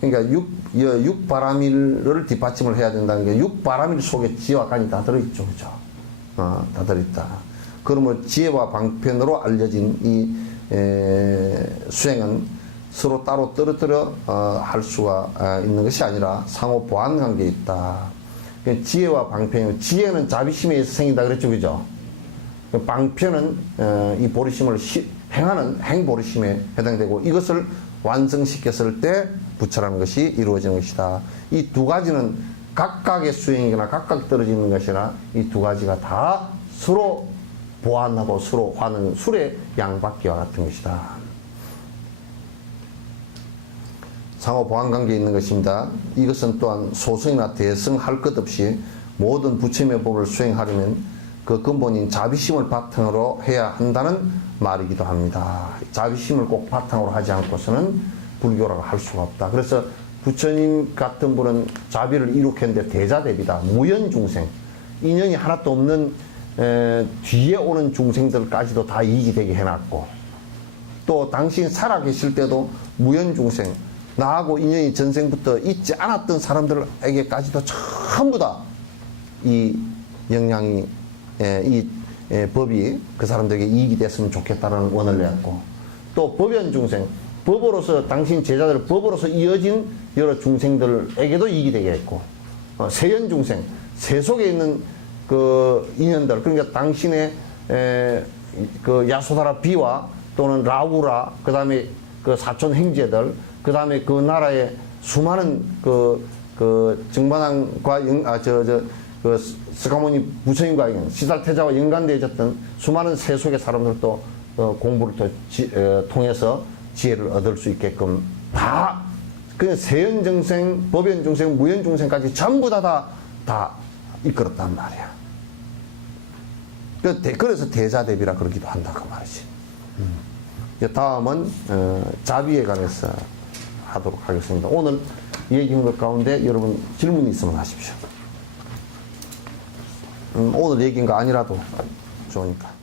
그러니까 육바라밀을 뒷받침을 해야 된다는 게 육바라밀 속에 지와 간이 다 들어있죠. 그죠? 다 들어있다. 그러므로 지혜와 방편으로 알려진 이 수행은 서로 따로 떨어뜨려 할 수가 있는 것이 아니라 상호 보완 관계에 있다. 지혜와 방편이, 지혜는 자비심에 의해서 생긴다 그랬죠. 그죠? 방편은 이 보리심을 행하는 행보리심에 해당되고 이것을 완성시켰을 때 부처라는 것이 이루어지는 것이다. 이 두 가지는 각각의 수행이거나 각각 떨어지는 것이나 이 두 가지가 다 서로 보완하고 서로 하는 술의 양받기와 같은 것이다. 상호 보완 관계에 있는 것입니다. 이것은 또한 소승이나 대승 할 것 없이 모든 부처님의 법을 수행하려면 그 근본인 자비심을 바탕으로 해야 한다는 말이기도 합니다. 자비심을 꼭 바탕으로 하지 않고서는 불교라고 할 수가 없다. 그래서 부처님 같은 분은 자비를 이룩했는데 대자대비다. 무연중생, 인연이 하나도 없는 뒤에 오는 중생들까지도 다 이익이 되게 해놨고, 또 당신 살아계실 때도 무연중생, 나하고 인연이 전생부터 있지 않았던 사람들에게까지도 전부 다 이 영향이, 이 법이 그 사람들에게 이익이 됐으면 좋겠다는 원을 내었고, 또 법연중생, 법으로서 당신 제자들 법으로서 이어진 여러 중생들에게도 이익이 되게 했고, 세연중생, 세 속에 있는 그 인연들, 그러니까 당신의 그 야소다라 비와 또는 라우라, 그 다음에 그 사촌 형제들, 그 다음에 그 나라의 수많은 그 정반왕과 그 스가모니 부처님과 시달태자와 연관되어졌던 수많은 세속의 사람들도 공부를 통해서 지혜를 얻을 수 있게끔 다, 그 세연정생, 법연중생, 무연중생까지 전부 다 이끌었단 말이야. 그래서 대자대비라 그러기도 한다 그 말이지. 이제 다음은 자비에 관해서 하도록 하겠습니다. 오늘 얘기한 것 가운데 여러분 질문이 있으면 하십시오. 오늘 얘기한 거 아니라도 좋으니까.